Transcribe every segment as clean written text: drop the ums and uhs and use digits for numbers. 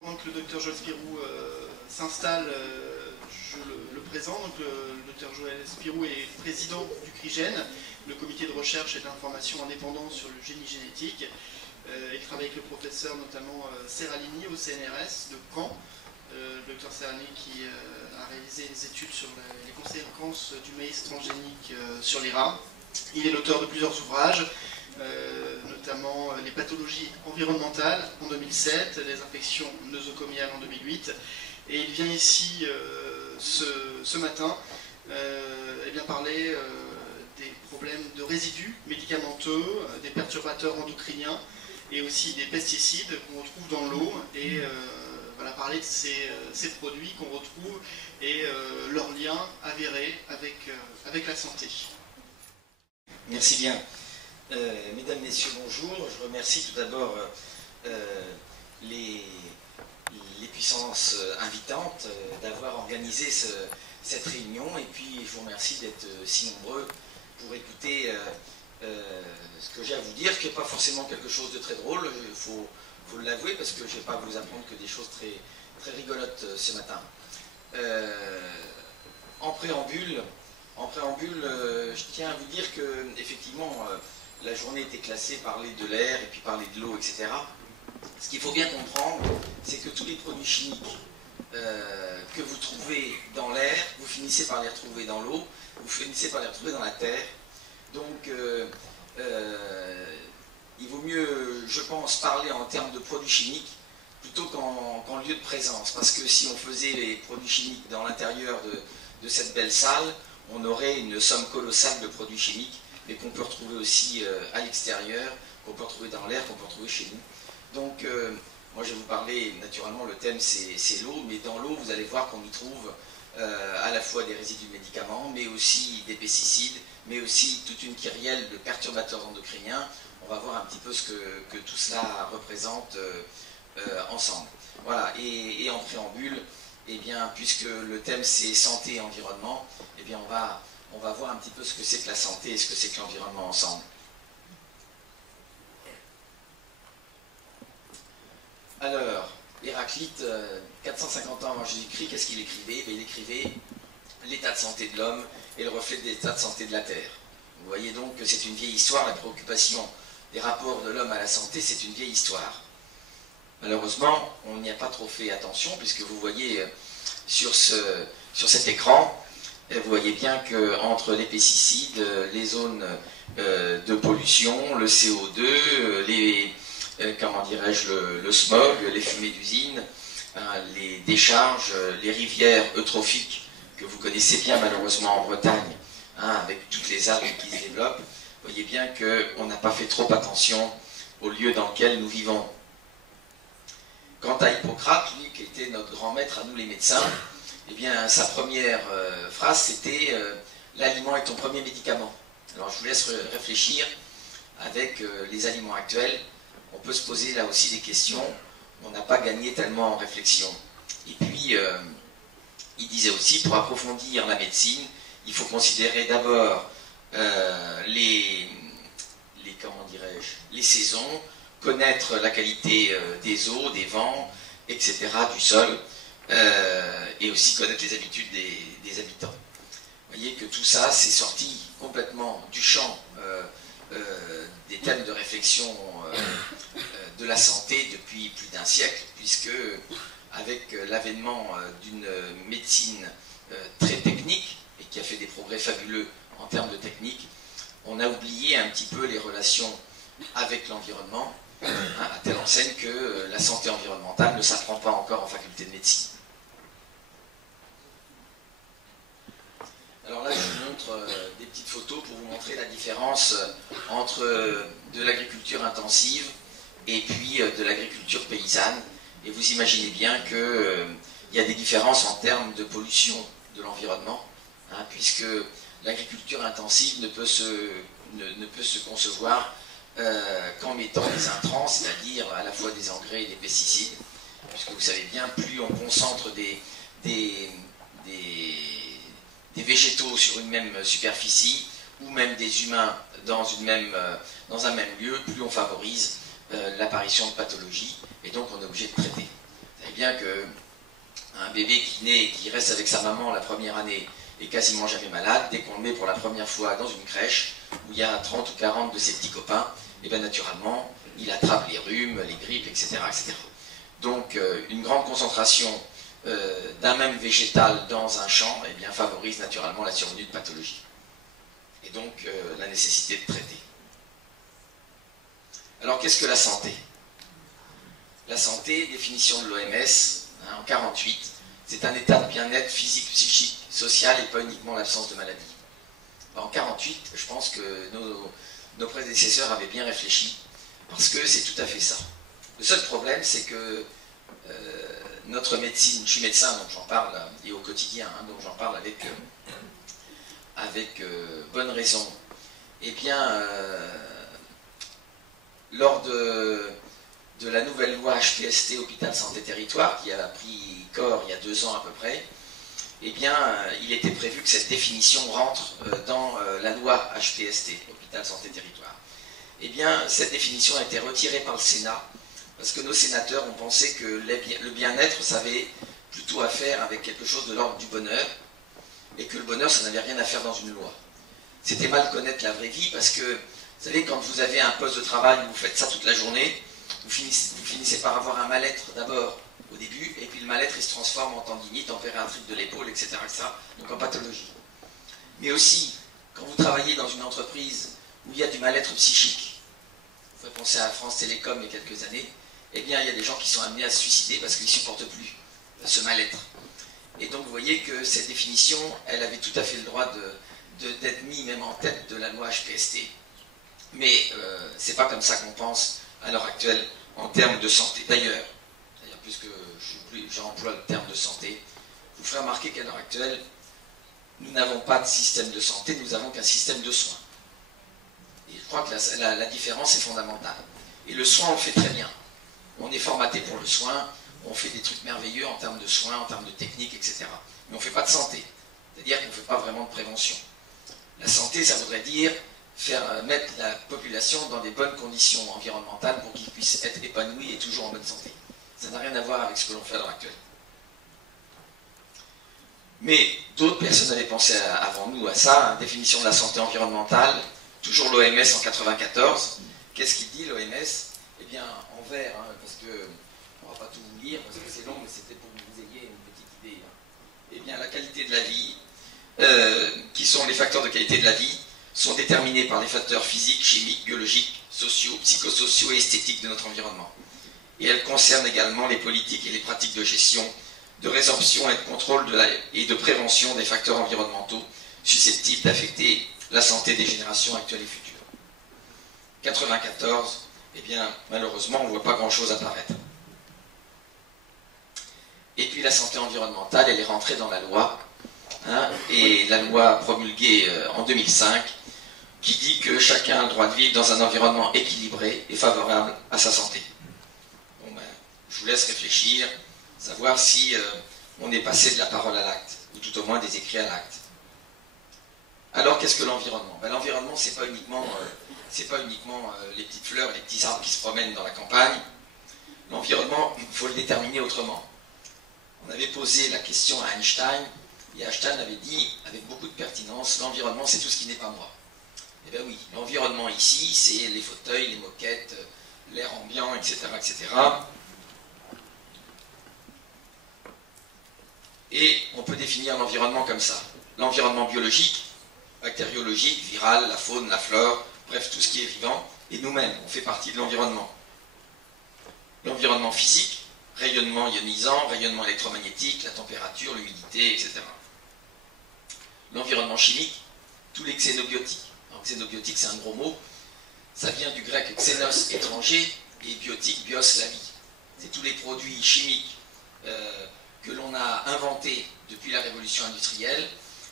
Pendant que le docteur Joël Spirou s'installe, je le présente. Donc, le docteur Joël Spirou est président du CRIGEN, le comité de recherche et d'information indépendant sur le génie génétique. Il travaille avec le professeur notamment Seralini au CNRS de Caen. Le docteur Seralini qui a réalisé des études sur les conséquences du maïs transgénique sur les rats. Il est l'auteur de plusieurs ouvrages, notamment les pathologies environnementales en 2007, les infections nosocomiales en 2008. Et il vient ici ce matin parler des problèmes de résidus médicamenteux, des perturbateurs endocriniens et aussi des pesticides qu'on retrouve dans l'eau et parler de ces produits qu'on retrouve et leur lien avéré avec la santé. Merci bien. Mesdames, Messieurs, bonjour. Je remercie tout d'abord les puissances invitantes d'avoir organisé cette réunion, et puis je vous remercie d'être si nombreux pour écouter ce que j'ai à vous dire, qui n'est pas forcément quelque chose de très drôle, il faut l'avouer, parce que je ne vais pas vous apprendre que des choses très, très rigolotes ce matin. En préambule, je tiens à vous dire que effectivement la journée était classée parler de l'air et puis parler de l'eau, etc. Ce qu'il faut bien comprendre, c'est que tous les produits chimiques que vous trouvez dans l'air, vous finissez par les retrouver dans l'eau, vous finissez par les retrouver dans la terre. Donc il vaut mieux, je pense, parler en termes de produits chimiques plutôt qu'en lieu de présence, parce que si on faisait les produits chimiques dans l'intérieur de cette belle salle, on aurait une somme colossale de produits chimiques, mais qu'on peut retrouver aussi à l'extérieur, qu'on peut retrouver dans l'air, qu'on peut retrouver chez nous. Donc, moi je vais vous parler, naturellement le thème c'est l'eau, mais dans l'eau vous allez voir qu'on y trouve à la fois des résidus de médicaments, mais aussi des pesticides, mais aussi toute une kyrielle de perturbateurs endocriniens. On va voir un petit peu ce que tout cela représente ensemble. Voilà, et en préambule, eh bien, puisque le thème c'est santé et environnement, eh bien, on va voir un petit peu ce que c'est que la santé et ce que c'est que l'environnement ensemble. Alors, Héraclite, 450 ans avant Jésus-Christ, qu'est-ce qu'il écrivait? Il écrivait l'état de santé de l'homme et le reflet de l'état de santé de la Terre. Vous voyez donc que c'est une vieille histoire, la préoccupation des rapports de l'homme à la santé, c'est une vieille histoire. Malheureusement, on n'y a pas trop fait attention, puisque vous voyez sur cet écran, vous voyez bien qu'entre les pesticides, les zones de pollution, le CO2, comment dirais-je, le smog, les fumées d'usine, les décharges, les rivières eutrophiques que vous connaissez bien malheureusement en Bretagne, avec toutes les algues qui se développent, vous voyez bien qu'on n'a pas fait trop attention au lieu dans lequel nous vivons. Quant à Hippocrate, lui qui était notre grand maître à nous les médecins, eh bien sa première phrase c'était l'aliment est ton premier médicament. Alors je vous laisse réfléchir avec les aliments actuels. On peut se poser là aussi des questions. On n'a pas gagné tellement en réflexion. Et puis il disait aussi, pour approfondir la médecine, il faut considérer d'abord comment dirais-je, les saisons, connaître la qualité des eaux, des vents, etc., du sol, et aussi connaître les habitudes des habitants. Vous voyez que tout ça, c'est sorti complètement du champ des thèmes de réflexion de la santé depuis plus d'un siècle, puisque avec l'avènement d'une médecine très technique, et qui a fait des progrès fabuleux en termes de technique, on a oublié un petit peu les relations avec l'environnement, à telle enseigne que la santé environnementale ne s'apprend pas encore en faculté de médecine. Alors là, je vous montre des petites photos pour vous montrer la différence entre de l'agriculture intensive et puis de l'agriculture paysanne. Et vous imaginez bien qu'il y a des différences en termes de pollution de l'environnement, puisque l'agriculture intensive ne peut se concevoir qu'en mettant des intrants, c'est-à-dire à la fois des engrais et des pesticides, puisque vous savez bien, plus on concentre des végétaux sur une même superficie, ou même des humains dans un même lieu, plus on favorise l'apparition de pathologies, et donc on est obligé de traiter. très bien qu'un bébé qui naît et qui reste avec sa maman la première année est quasiment jamais malade. Dès qu'on le met pour la première fois dans une crèche, où il y a 30 ou 40 de ses petits copains, et bien naturellement, il attrape les rhumes, les grippes, etc. etc. Donc, une grande concentration d'un même végétal dans un champ eh bien, favorise naturellement la survenue de pathologies. Et donc, la nécessité de traiter. Alors, qu'est-ce que la santé? La santé, définition de l'OMS, en 1948, c'est un état de bien-être physique, psychique, social et pas uniquement l'absence de maladie. En 1948, je pense que nos prédécesseurs avaient bien réfléchi, parce que c'est tout à fait ça. Le seul problème, c'est que notre médecine, je suis médecin, donc j'en parle, et au quotidien, donc j'en parle avec bonne raison. Eh bien, lors de la nouvelle loi HPST, Hôpital Santé Territoire, qui a pris corps il y a 2 ans à peu près, eh bien, il était prévu que cette définition rentre dans la loi HPST, Hôpital Santé Territoire. Eh bien, cette définition a été retirée par le Sénat, parce que nos sénateurs ont pensé que le bien-être, ça avait plutôt à faire avec quelque chose de l'ordre du bonheur, et que le bonheur, ça n'avait rien à faire dans une loi. C'était mal connaître la vraie vie, parce que, vous savez, quand vous avez un poste de travail où vous faites ça toute la journée, vous finissez par avoir un mal-être d'abord au début, et puis le mal-être il se transforme en tendinite, en périarthrite de l'épaule, etc., etc., donc en pathologie. Mais aussi, quand vous travaillez dans une entreprise où il y a du mal-être psychique, vous pouvez penser à France Télécom il y a quelques années, eh bien il y a des gens qui sont amenés à se suicider parce qu'ils ne supportent plus ce mal-être. Et donc vous voyez que cette définition, elle avait tout à fait le droit d'être mise même en tête de la loi HPST. Mais c'est pas comme ça qu'on pense à l'heure actuelle en termes de santé. D'ailleurs, puisque j'emploie le terme de santé, vous ferez remarquer qu'à l'heure actuelle, nous n'avons pas de système de santé, nous avons qu'un système de soins. Et je crois que la différence est fondamentale. Et le soin, on le fait très bien. On est formaté pour le soin, on fait des trucs merveilleux en termes de soins, en termes de technique, etc. Mais on ne fait pas de santé. C'est-à-dire qu'on ne fait pas vraiment de prévention. La santé, ça voudrait dire mettre la population dans des bonnes conditions environnementales pour qu'ils puissent être épanouis et toujours en bonne santé. Ça n'a rien à voir avec ce que l'on fait à l'heure actuelle. Mais d'autres personnes avaient pensé avant nous à ça, définition de la santé environnementale, toujours l'OMS en 1994. Qu'est-ce qu'il dit l'OMS? Eh bien, en vert, parce que on ne va pas tout vous lire, parce que c'est long, mais c'était pour que vous ayez une petite idée. Eh bien, la qualité de la vie, qui sont les facteurs de qualité de la vie, sont déterminés par les facteurs physiques, chimiques, biologiques, sociaux, psychosociaux et esthétiques de notre environnement. Et elle concerne également les politiques et les pratiques de gestion, de résorption et de contrôle et de prévention des facteurs environnementaux susceptibles d'affecter la santé des générations actuelles et futures. 94, eh bien, malheureusement, on ne voit pas grand-chose apparaître. Et puis la santé environnementale, elle est rentrée dans la loi, et la loi promulguée en 2005, qui dit que chacun a le droit de vivre dans un environnement équilibré et favorable à sa santé. Bon ben, je vous laisse réfléchir, savoir si on est passé de la parole à l'acte, ou tout au moins des écrits à l'acte. Alors qu'est-ce que l'environnement? Ben, l'environnement, c'est pas uniquement les petites fleurs, les petits arbres qui se promènent dans la campagne. L'environnement, il faut le déterminer autrement. On avait posé la question à Einstein, et Einstein avait dit, avec beaucoup de pertinence, l'environnement, c'est tout ce qui n'est pas moi. Eh bien oui, l'environnement ici, c'est les fauteuils, les moquettes, l'air ambiant, etc., etc. Et on peut définir l'environnement comme ça. L'environnement biologique, bactériologique, viral, la faune, la flore, bref, tout ce qui est vivant, et nous-mêmes, on fait partie de l'environnement. L'environnement physique, rayonnement ionisant, rayonnement électromagnétique, la température, l'humidité, etc. L'environnement chimique, tous les xénobiotiques. Alors, xénobiotique, c'est un gros mot. Ça vient du grec xénos, étranger, et biotique, bios, la vie. C'est tous les produits chimiques que l'on a inventés depuis la révolution industrielle,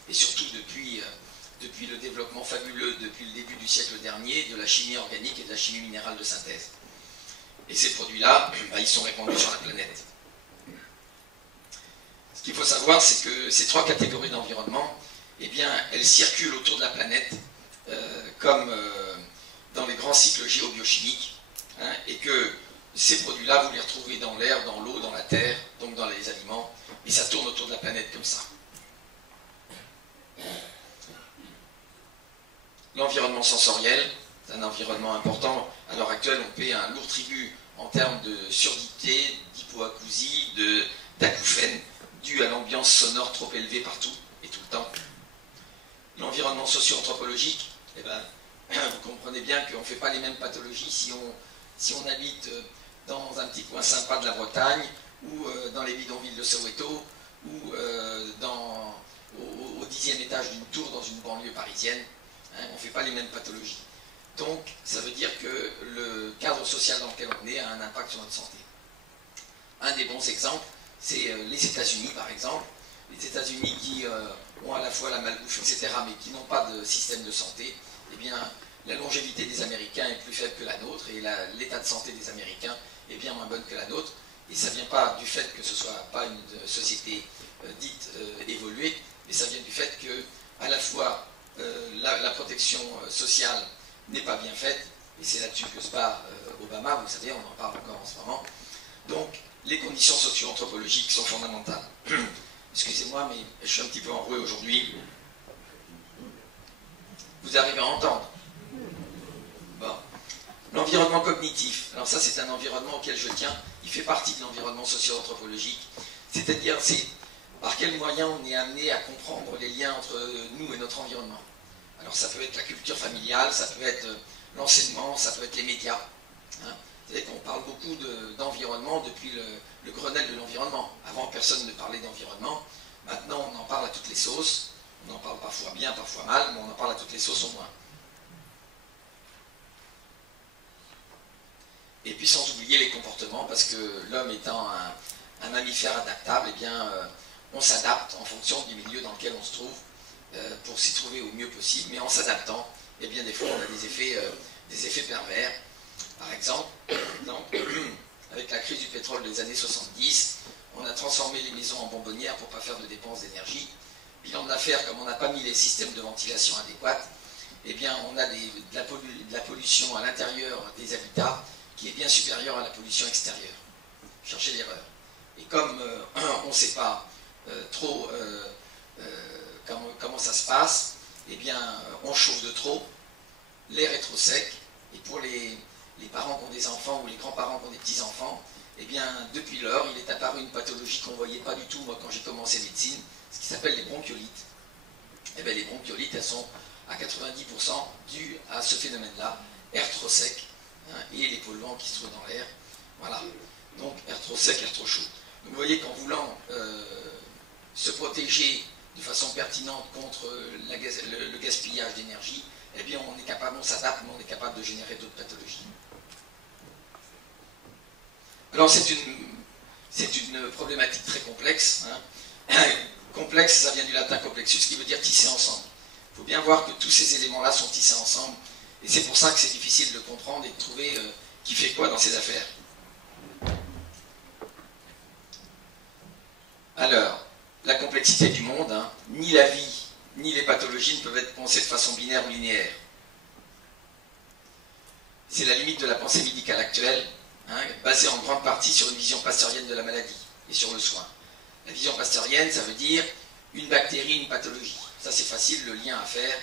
et surtout depuis le développement fabuleux, depuis le début du siècle dernier, de la chimie organique et de la chimie minérale de synthèse. Et ces produits-là, ils sont répandus sur la planète. Ce qu'il faut savoir, c'est que ces 3 catégories d'environnement, eh bien, elles circulent autour de la planète, comme dans les grands cycles géobiochimiques, et que ces produits-là, vous les retrouvez dans l'air, dans l'eau, dans la terre, donc dans les aliments, et ça tourne autour de la planète comme ça. L'environnement sensoriel, c'est un environnement important. À l'heure actuelle, on paie un lourd tribut en termes de surdité, d'hypoacousie, d'acouphènes, dû à l'ambiance sonore trop élevée partout et tout le temps. L'environnement socio-anthropologique, eh ben, vous comprenez bien qu'on ne fait pas les mêmes pathologies si on habite dans un petit coin sympa de la Bretagne, ou dans les bidonvilles de Soweto, ou au 10e étage d'une tour dans une banlieue parisienne. Hein, on ne fait pas les mêmes pathologies. Donc, ça veut dire que le cadre social dans lequel on est a un impact sur notre santé. Un des bons exemples, c'est les États-Unis, par exemple. Les États-Unis qui ont à la fois la malbouffe, etc., mais qui n'ont pas de système de santé, eh bien, la longévité des Américains est plus faible que la nôtre, et l'état de santé des Américains est bien moins bonne que la nôtre. Et ça ne vient pas du fait que ce ne soit pas une société dite évoluée, mais ça vient du fait que, à la fois, la protection sociale n'est pas bien faite, et c'est là-dessus que se bat Obama, vous savez, on en parle encore en ce moment. Donc, les conditions socio-anthropologiques sont fondamentales. Excusez-moi, mais je suis un petit peu enroué aujourd'hui. Vous arrivez à entendre? Bon. L'environnement cognitif. Alors ça, c'est un environnement auquel je tiens. Il fait partie de l'environnement socio-anthropologique. C'est-à-dire, c'est par quels moyens on est amené à comprendre les liens entre nous et notre environnement. Alors ça peut être la culture familiale, ça peut être l'enseignement, ça peut être les médias. Hein. Vous savez qu'on parle beaucoup d'environnement depuis le Grenelle de l'environnement. Avant, personne ne parlait d'environnement. Maintenant, on en parle à toutes les sauces. On en parle parfois bien, parfois mal, mais on en parle à toutes les sauces au moins. Et puis sans oublier les comportements, parce que l'homme étant un mammifère adaptable, eh bien, on s'adapte en fonction du milieu dans lequel on se trouve, pour s'y trouver au mieux possible, mais en s'adaptant, eh bien, des fois, on a des effets pervers. Par exemple, avec la crise du pétrole des années 70, on a transformé les maisons en bonbonnières pour ne pas faire de dépenses d'énergie. Bilan de l'affaire, comme on n'a pas mis les systèmes de ventilation adéquats, eh bien, on a de la pollution à l'intérieur des habitats qui est bien supérieure à la pollution extérieure. Cherchez l'erreur. Et comme on ne sait pas trop comment ça se passe, eh bien, on chauffe de trop, l'air est trop sec, et pour les parents qui ont des enfants ou les grands-parents qui ont des petits-enfants, eh bien, depuis lors, il est apparu une pathologie qu'on ne voyait pas du tout, moi, quand j'ai commencé médecine, ce qui s'appelle les bronchiolites. Eh bien, les bronchiolites, elles sont à 90% dues à ce phénomène-là, air trop sec, hein, et les polluants qui se trouvent dans l'air. Voilà. Donc, air trop sec, air trop chaud. Donc, vous voyez qu'en voulant se protéger de façon pertinente contre le gaspillage d'énergie, eh bien, on est capable, on s'adapte, mais on est capable de générer d'autres pathologies. Alors, c'est une problématique très complexe. Hein. Complexe, ça vient du latin complexus, qui veut dire tisser ensemble. Il faut bien voir que tous ces éléments-là sont tissés ensemble, et c'est pour ça que c'est difficile de comprendre et de trouver qui fait quoi dans ces affaires. Alors, la complexité du monde, hein, ni la vie, ni les pathologies ne peuvent être pensées de façon binaire ou linéaire. C'est la limite de la pensée médicale actuelle, hein, basée en grande partie sur une vision pasteurienne de la maladie et sur le soin. La vision pasteurienne, ça veut dire une bactérie, une pathologie. Ça, c'est facile, le lien à faire.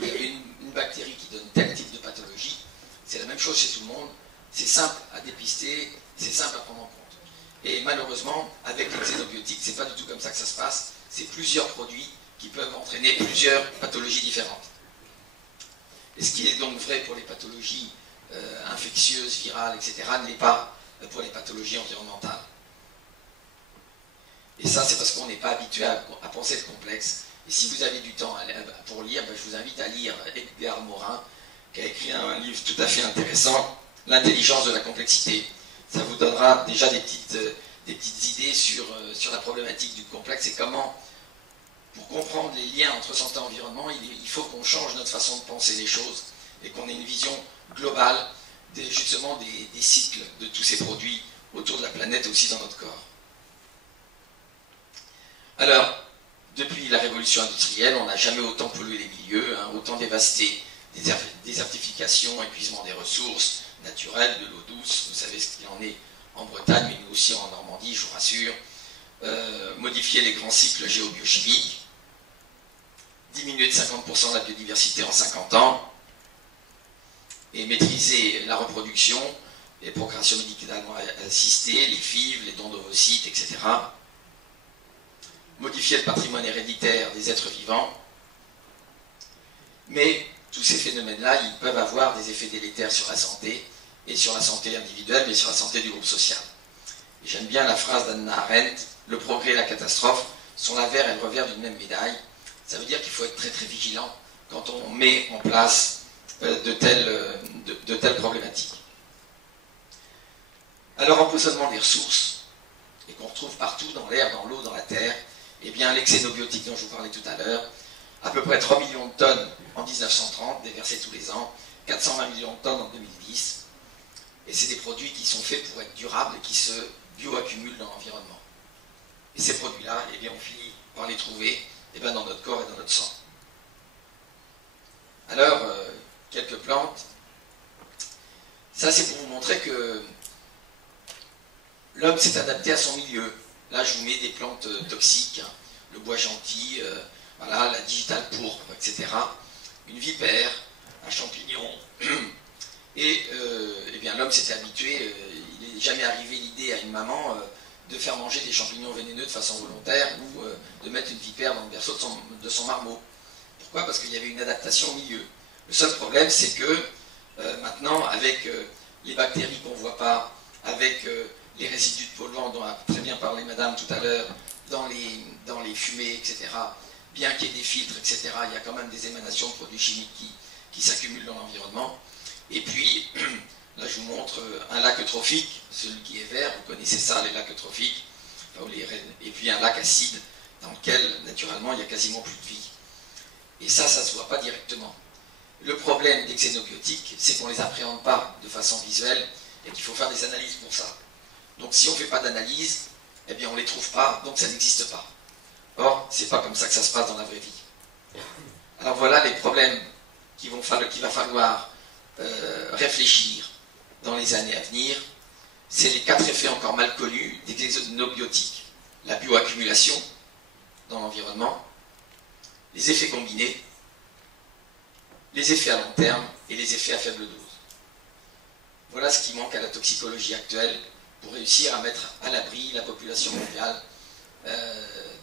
Il y a une bactérie qui donne tel type de pathologie. C'est la même chose chez tout le monde. C'est simple à dépister, c'est simple à prendre en compte. Et malheureusement, avec les xénobiotiques, c'est pas du tout comme ça que ça se passe. C'est plusieurs produits qui peuvent entraîner plusieurs pathologies différentes. Et ce qui est donc vrai pour les pathologies infectieuses, virales, etc., ne l'est pas pour les pathologies environnementales. Et ça, c'est parce qu'on n'est pas habitué à penser le complexe. Et si vous avez du temps pour lire, ben, je vous invite à lire Edgar Morin, qui a écrit un livre tout à fait intéressant, L'intelligence de la complexité. Ça vous donnera déjà des petites idées sur la problématique du complexe et comment, pour comprendre les liens entre santé et environnement, il faut qu'on change notre façon de penser les choses et qu'on ait une vision globale justement des cycles de tous ces produits autour de la planète et aussi dans notre corps. Alors, depuis la révolution industrielle, on n'a jamais autant pollué les milieux, hein, autant dévasté, désertification, épuisement des ressources, naturelle, de l'eau douce, vous savez ce qu'il en est en Bretagne, mais nous aussi en Normandie, je vous rassure, modifier les grands cycles géobiochimiques, diminuer de 50% la biodiversité en 50 ans, et maîtriser la reproduction, les procréations médicalement assistées, les FIV, les dons d'ovocytes, etc. Modifier le patrimoine héréditaire des êtres vivants. Mais tous ces phénomènes-là, ils peuvent avoir des effets délétères sur la santé, et sur la santé individuelle, mais sur la santé du groupe social. J'aime bien la phrase d'Hannah Arendt, le progrès et la catastrophe sont l'avers et le revers d'une même médaille. Ça veut dire qu'il faut être très très vigilant quand on met en place de telles problématiques. Alors, empoisonnement des ressources, et qu'on retrouve partout, dans l'air, dans l'eau, dans la terre, eh bien l'excénobiotique dont je vous parlais tout à l'heure, à peu près 3 millions de tonnes en 1930, déversées tous les ans, 420 millions de tonnes en 2010, et c'est des produits qui sont faits pour être durables et qui se bioaccumulent dans l'environnement. Et ces produits-là, eh bien, on finit par les trouver dans notre corps et dans notre sang. Alors, quelques plantes. Ça, c'est pour vous montrer que l'homme s'est adapté à son milieu. Là, je vous mets des plantes toxiques, hein, le bois gentil, voilà, la digitale pourpre, etc. Une vipère, un champignon. Et eh bien, l'homme s'était habitué, il n'est jamais arrivé l'idée à une maman de faire manger des champignons vénéneux de façon volontaire ou de mettre une vipère dans le berceau de son marmot. Pourquoi? Parce qu'il y avait une adaptation au milieu. Le seul problème, c'est que maintenant, avec les bactéries qu'on ne voit pas, avec les résidus de polluants dont a très bien parlé madame tout à l'heure, dans les fumées, etc., bien qu'il y ait des filtres, etc., il y a quand même des émanations de produits chimiques qui s'accumulent dans l'environnement. Et puis, là je vous montre un lac eutrophique, celui qui est vert, vous connaissez ça, les lacs eutrophiques, et puis un lac acide, dans lequel, naturellement, il n'y a quasiment plus de vie. Et ça ne se voit pas directement. Le problème des xénobiotiques, c'est qu'on ne les appréhende pas de façon visuelle, et qu'il faut faire des analyses pour ça. Donc si on ne fait pas d'analyse, eh bien on ne les trouve pas, donc ça n'existe pas. Or, c'est pas comme ça que ça se passe dans la vraie vie. Alors voilà les problèmes qu'il va falloir réfléchir dans les années à venir. C'est les 4 effets encore mal connus des xénobiotiques. La bioaccumulation dans l'environnement, les effets combinés, les effets à long terme et les effets à faible dose. Voilà ce qui manque à la toxicologie actuelle pour réussir à mettre à l'abri la population mondiale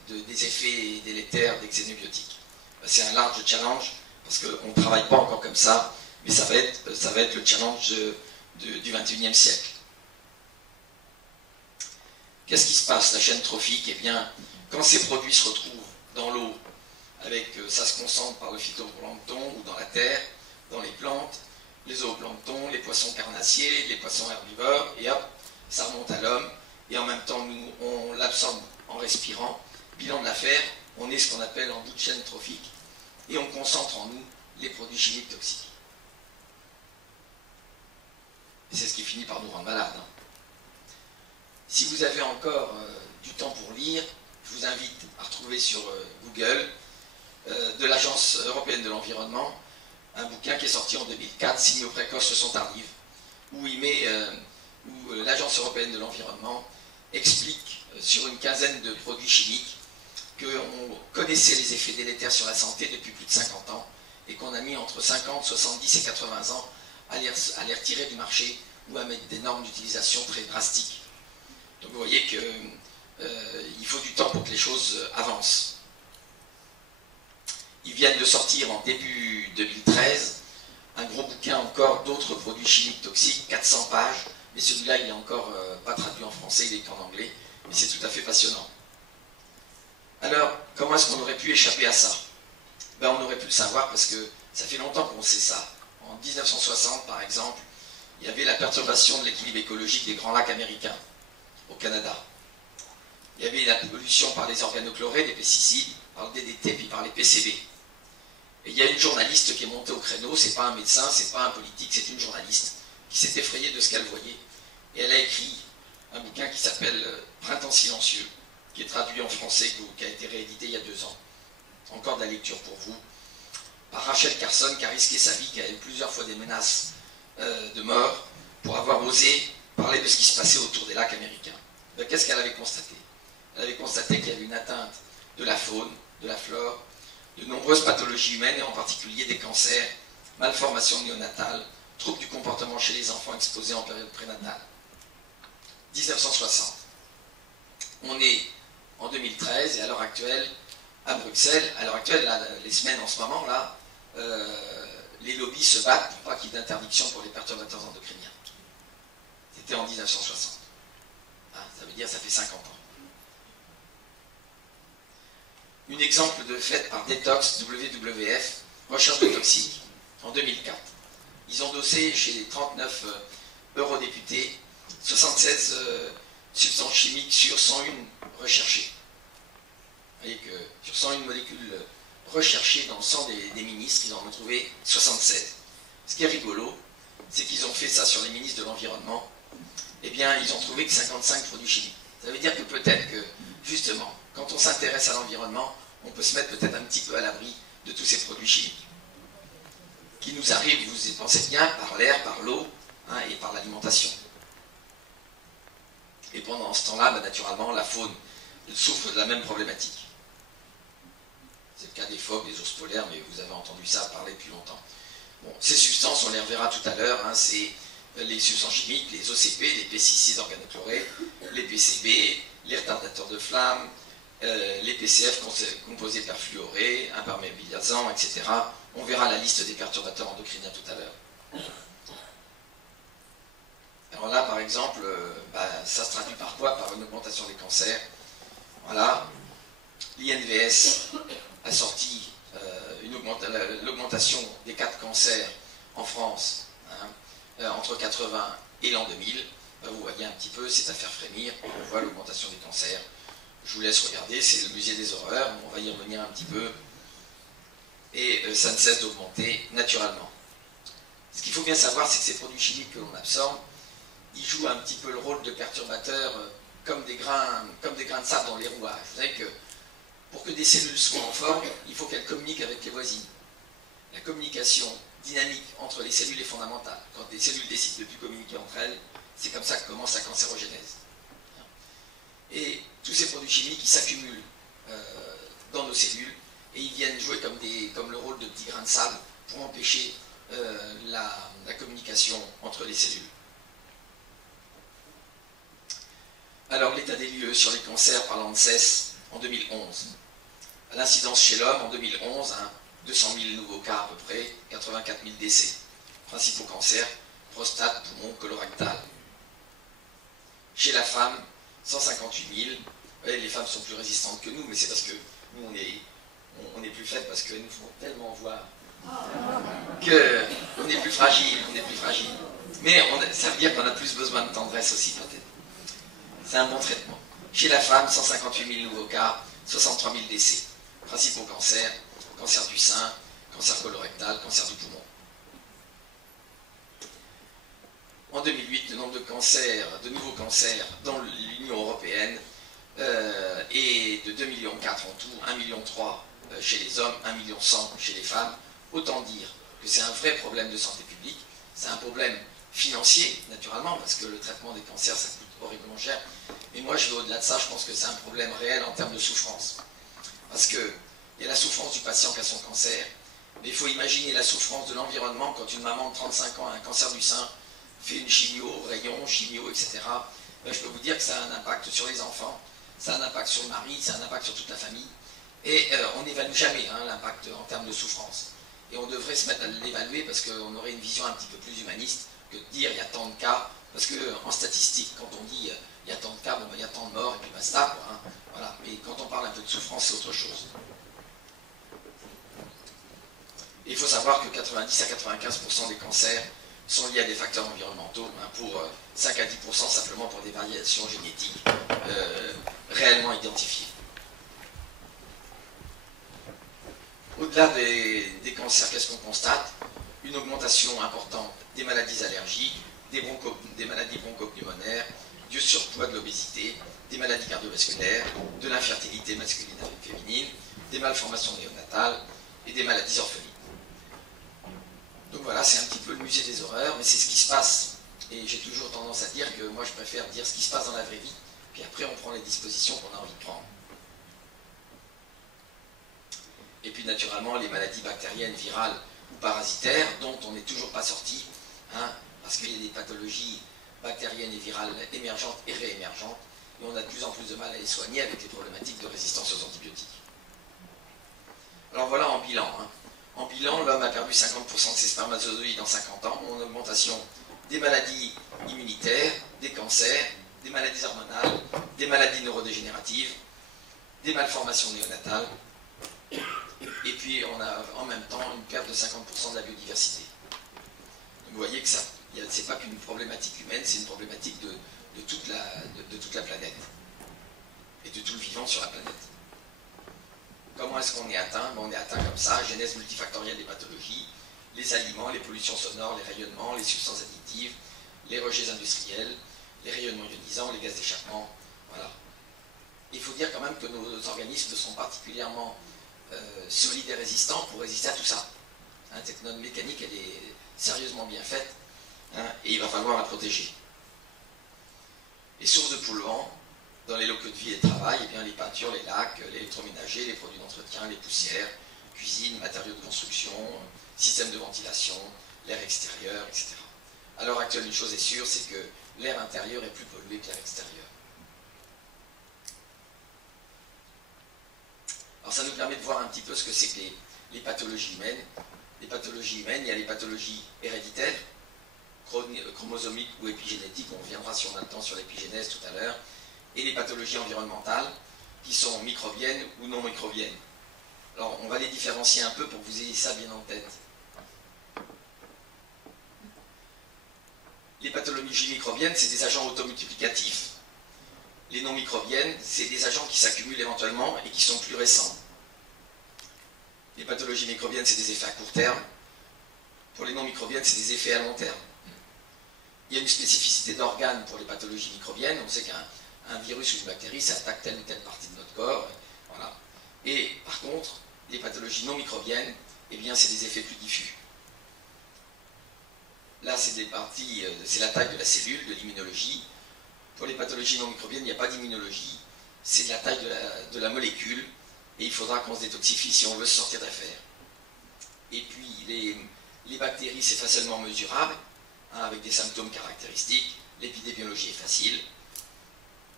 des effets délétères des xénobiotiques. C'est un large challenge parce qu'on ne travaille pas encore comme ça, mais ça va être le challenge du XXIe siècle. Qu'est-ce qui se passe? La chaîne trophique, eh bien, quand ces produits se retrouvent dans l'eau, ça se concentre par le phytoplancton ou dans la terre, dans les plantes, les zooplanctons, les poissons carnassiers, les poissons herbivores, et hop, ça remonte à l'homme, et en même temps, nous, on l'absorbe en respirant. Bilan de l'affaire, on est ce qu'on appelle en bout de chaîne trophique, et on concentre en nous les produits chimiques toxiques. Et c'est ce qui finit par nous rendre malades. Hein. Si vous avez encore du temps pour lire, je vous invite à retrouver sur Google de l'Agence européenne de l'environnement un bouquin qui est sorti en 2004, Signaux précoces sont tardives, où l'Agence européenne de l'environnement explique sur une quinzaine de produits chimiques qu'on connaissait les effets délétères sur la santé depuis plus de 50 ans et qu'on a mis entre 50, 70 et 80 ans à les retirer du marché ou à mettre des normes d'utilisation très drastiques. Donc vous voyez qu'il faut du temps pour que les choses avancent. Ils viennent de sortir en début 2013 un gros bouquin encore d'autres produits chimiques toxiques, 400 pages, mais celui-là il n'est encore pas traduit en français, il est qu'en anglais, mais c'est tout à fait passionnant. Alors, comment est-ce qu'on aurait pu échapper à ça? Ben, on aurait pu le savoir parce que ça fait longtemps qu'on sait ça. En 1960, par exemple, il y avait la perturbation de l'équilibre écologique des grands lacs américains, au Canada. Il y avait la pollution par les organochlorés, des pesticides, par le DDT, puis par les PCB. Et il y a une journaliste qui est montée au créneau, c'est pas un médecin, c'est pas un politique, c'est une journaliste, qui s'est effrayée de ce qu'elle voyait. Et elle a écrit un bouquin qui s'appelle Printemps silencieux, qui est traduit en français, qui a été réédité il y a 2 ans. Encore de la lecture pour vous. Par Rachel Carson, qui a risqué sa vie, qui a eu plusieurs fois des menaces de mort pour avoir osé parler de ce qui se passait autour des lacs américains. Qu'est-ce qu'elle avait constaté? Elle avait constaté qu'il y avait une atteinte de la faune, de la flore, de nombreuses pathologies humaines, et en particulier des cancers, malformations néonatales, troubles du comportement chez les enfants exposés en période prénatale. 1960. On est en 2013, et à l'heure actuelle, à Bruxelles, à l'heure actuelle, là, les semaines en ce moment, là, les lobbies se battent pour pas qu'il y ait d'interdiction pour les perturbateurs endocriniens. C'était en 1960. Ah, ça veut dire que ça fait 50 ans. Un exemple de fait par Detox WWF, recherche de toxiques, en 2004. Ils ont dossé chez les 39 eurodéputés 76 substances chimiques sur 101 recherchées. Vous voyez que sur 101 molécules recherchées dans le sang des ministres, ils en ont trouvé 76. Ce qui est rigolo, c'est qu'ils ont fait ça sur les ministres de l'Environnement. Eh bien, ils ont trouvé que 55 produits chimiques. Ça veut dire que peut-être que, justement, quand on s'intéresse à l'environnement, on peut se mettre peut-être un petit peu à l'abri de tous ces produits chimiques qui nous arrivent, vous y pensez bien, par l'air, par l'eau, hein, et par l'alimentation. Et pendant ce temps-là, naturellement, la faune souffre de la même problématique. C'est le cas des phoques, des ours polaires, mais vous avez entendu ça parler depuis longtemps. Bon, ces substances, on les reverra tout à l'heure, hein, c'est les substances chimiques, les OCP, les pesticides organochlorés, les PCB, les retardateurs de flamme, les PCF composés perfluorés, imperméabilisants, etc. On verra la liste des perturbateurs endocriniens tout à l'heure. Alors là, par exemple, ça se traduit par quoi? Par une augmentation des cancers. Voilà. L'INVS a sorti l'augmentation des cas de cancer en France, hein, entre 80 et l'an 2000. Vous voyez un petit peu, c'est à faire frémir. On voit l'augmentation des cancers. Je vous laisse regarder, c'est le musée des horreurs. On va y revenir un petit peu. Et ça ne cesse d'augmenter naturellement. Ce qu'il faut bien savoir, c'est que ces produits chimiques que l'on absorbe, ils jouent un petit peu le rôle de perturbateurs comme des grains de sable dans les rouages. Vous savez que pour que des cellules soient en forme, il faut qu'elles communiquent avec les voisines. La communication dynamique entre les cellules est fondamentale. Quand les cellules décident de ne plus communiquer entre elles, c'est comme ça que commence la cancérogénèse. Et tous ces produits chimiques, ils s'accumulent dans nos cellules et ils viennent jouer comme le rôle de petits grains de sable pour empêcher la communication entre les cellules. Alors, l'état des lieux sur les cancers par l'ANSES en 2011. L'incidence chez l'homme en 2011, 200 000 nouveaux cas à peu près, 84 000 décès. Principaux cancers, prostate, poumon, colorectal. Chez la femme, 158 000. Vous voyez, les femmes sont plus résistantes que nous, mais c'est parce que nous, on est plus faibles parce qu'elles nous font tellement voir qu'on est plus fragile, Mais ça veut dire qu'on a plus besoin de tendresse aussi, peut-être. C'est un bon traitement. Chez la femme, 158 000 nouveaux cas, 63 000 décès. Principaux cancers, cancer du sein, cancer colorectal, cancer du poumon. En 2008, le nombre de nouveaux cancers dans l'Union européenne est de 2,4 millions en tout, 1,3 million chez les hommes, 1,1 million chez les femmes. Autant dire que c'est un vrai problème de santé publique. C'est un problème financier, naturellement, parce que le traitement des cancers, ça coûte horriblement cher. Mais moi, je vais au-delà de ça, je pense que c'est un problème réel en termes de souffrance. Parce qu'il y a la souffrance du patient qui a son cancer, mais il faut imaginer la souffrance de l'environnement quand une maman de 35 ans a un cancer du sein, fait une chimio, rayon, chimio, etc. Ben, je peux vous dire que ça a un impact sur les enfants, ça a un impact sur le mari, ça a un impact sur toute la famille. Et on n'évalue jamais l'impact en termes de souffrance. Et on devrait se mettre à l'évaluer parce qu'on aurait une vision un petit peu plus humaniste que de dire il y a tant de cas. Parce qu'en statistique, quand on dit il y a tant de cas, bon, ben, il y a tant de morts et puis basta, quoi, voilà. Mais quand on parle un peu de souffrance, c'est autre chose. Et il faut savoir que 90 à 95% des cancers sont liés à des facteurs environnementaux, pour 5 à 10% simplement pour des variations génétiques réellement identifiées. Au-delà des cancers, qu'est-ce qu'on constate? Une augmentation importante des maladies allergiques, des maladies bronchopulmonaires, du surpoids, de l'obésité, des maladies cardiovasculaires, de l'infertilité masculine et féminine, des malformations néonatales et des maladies orphelines. Donc voilà, c'est un petit peu le musée des horreurs, mais c'est ce qui se passe Et j'ai toujours tendance à dire que moi je préfère dire ce qui se passe dans la vraie vie, puis après on prend les dispositions qu'on a envie de prendre. Et puis naturellement les maladies bactériennes, virales ou parasitaires dont on n'est toujours pas sorti, hein, parce qu'il y a des pathologies bactériennes et virales émergentes et réémergentes, et on a de plus en plus de mal à les soigner avec les problématiques de résistance aux antibiotiques. Alors voilà en bilan. Hein. En bilan, l'homme a perdu 50% de ses spermatozoïdes en 50 ans, en augmentation des maladies immunitaires, des cancers, des maladies hormonales, des maladies neurodégénératives, des malformations néonatales, et puis on a en même temps une perte de 50% de la biodiversité. Donc vous voyez que ce n'est pas qu'une problématique humaine, c'est une problématique de toute la planète, et de tout le vivant sur la planète. Comment est-ce qu'on est atteint? On est atteint comme ça, genèse multifactorielle des pathologies, les aliments, les pollutions sonores, les rayonnements, les substances additives, les rejets industriels, les rayonnements ionisants, les gaz d'échappement, voilà. Il faut dire quand même que nos organismes sont particulièrement solides et résistants pour résister à tout ça. Hein, notre mécanique, elle est sérieusement bien faite, hein, et il va falloir la protéger. Les sources de polluants, dans les locaux de vie et de travail, eh bien, les peintures, les lacs, l'électroménager, les produits d'entretien, les poussières, cuisine, matériaux de construction, système de ventilation, l'air extérieur, etc. À l'heure actuelle, une chose est sûre, c'est que l'air intérieur est plus pollué que l'air extérieur. Alors ça nous permet de voir un petit peu ce que c'est que les pathologies humaines. Les pathologies humaines, il y a les pathologies héréditaires, chromosomiques ou épigénétiques, on reviendra si on a le temps sur l'épigénèse tout à l'heure, et les pathologies environnementales, qui sont microbiennes ou non microbiennes. Alors, on va les différencier un peu pour que vous ayez ça bien en tête. Les pathologies microbiennes, c'est des agents automultiplicatifs. Les non microbiennes, c'est des agents qui s'accumulent éventuellement et qui sont plus récents. Les pathologies microbiennes, c'est des effets à court terme. Pour les non microbiennes, c'est des effets à long terme. Il y a une spécificité d'organes pour les pathologies microbiennes. On sait qu'un virus ou une bactérie, ça attaque telle ou telle partie de notre corps. Voilà. Et par contre, les pathologies non microbiennes, eh bien, c'est des effets plus diffus. Là, c'est la taille de la cellule, de l'immunologie. Pour les pathologies non microbiennes, il n'y a pas d'immunologie. C'est de la taille de la molécule. Et il faudra qu'on se détoxifie si on veut se sortir d'affaire. Et puis, les bactéries, c'est facilement mesurable, hein, avec des symptômes caractéristiques. L'épidémiologie est facile.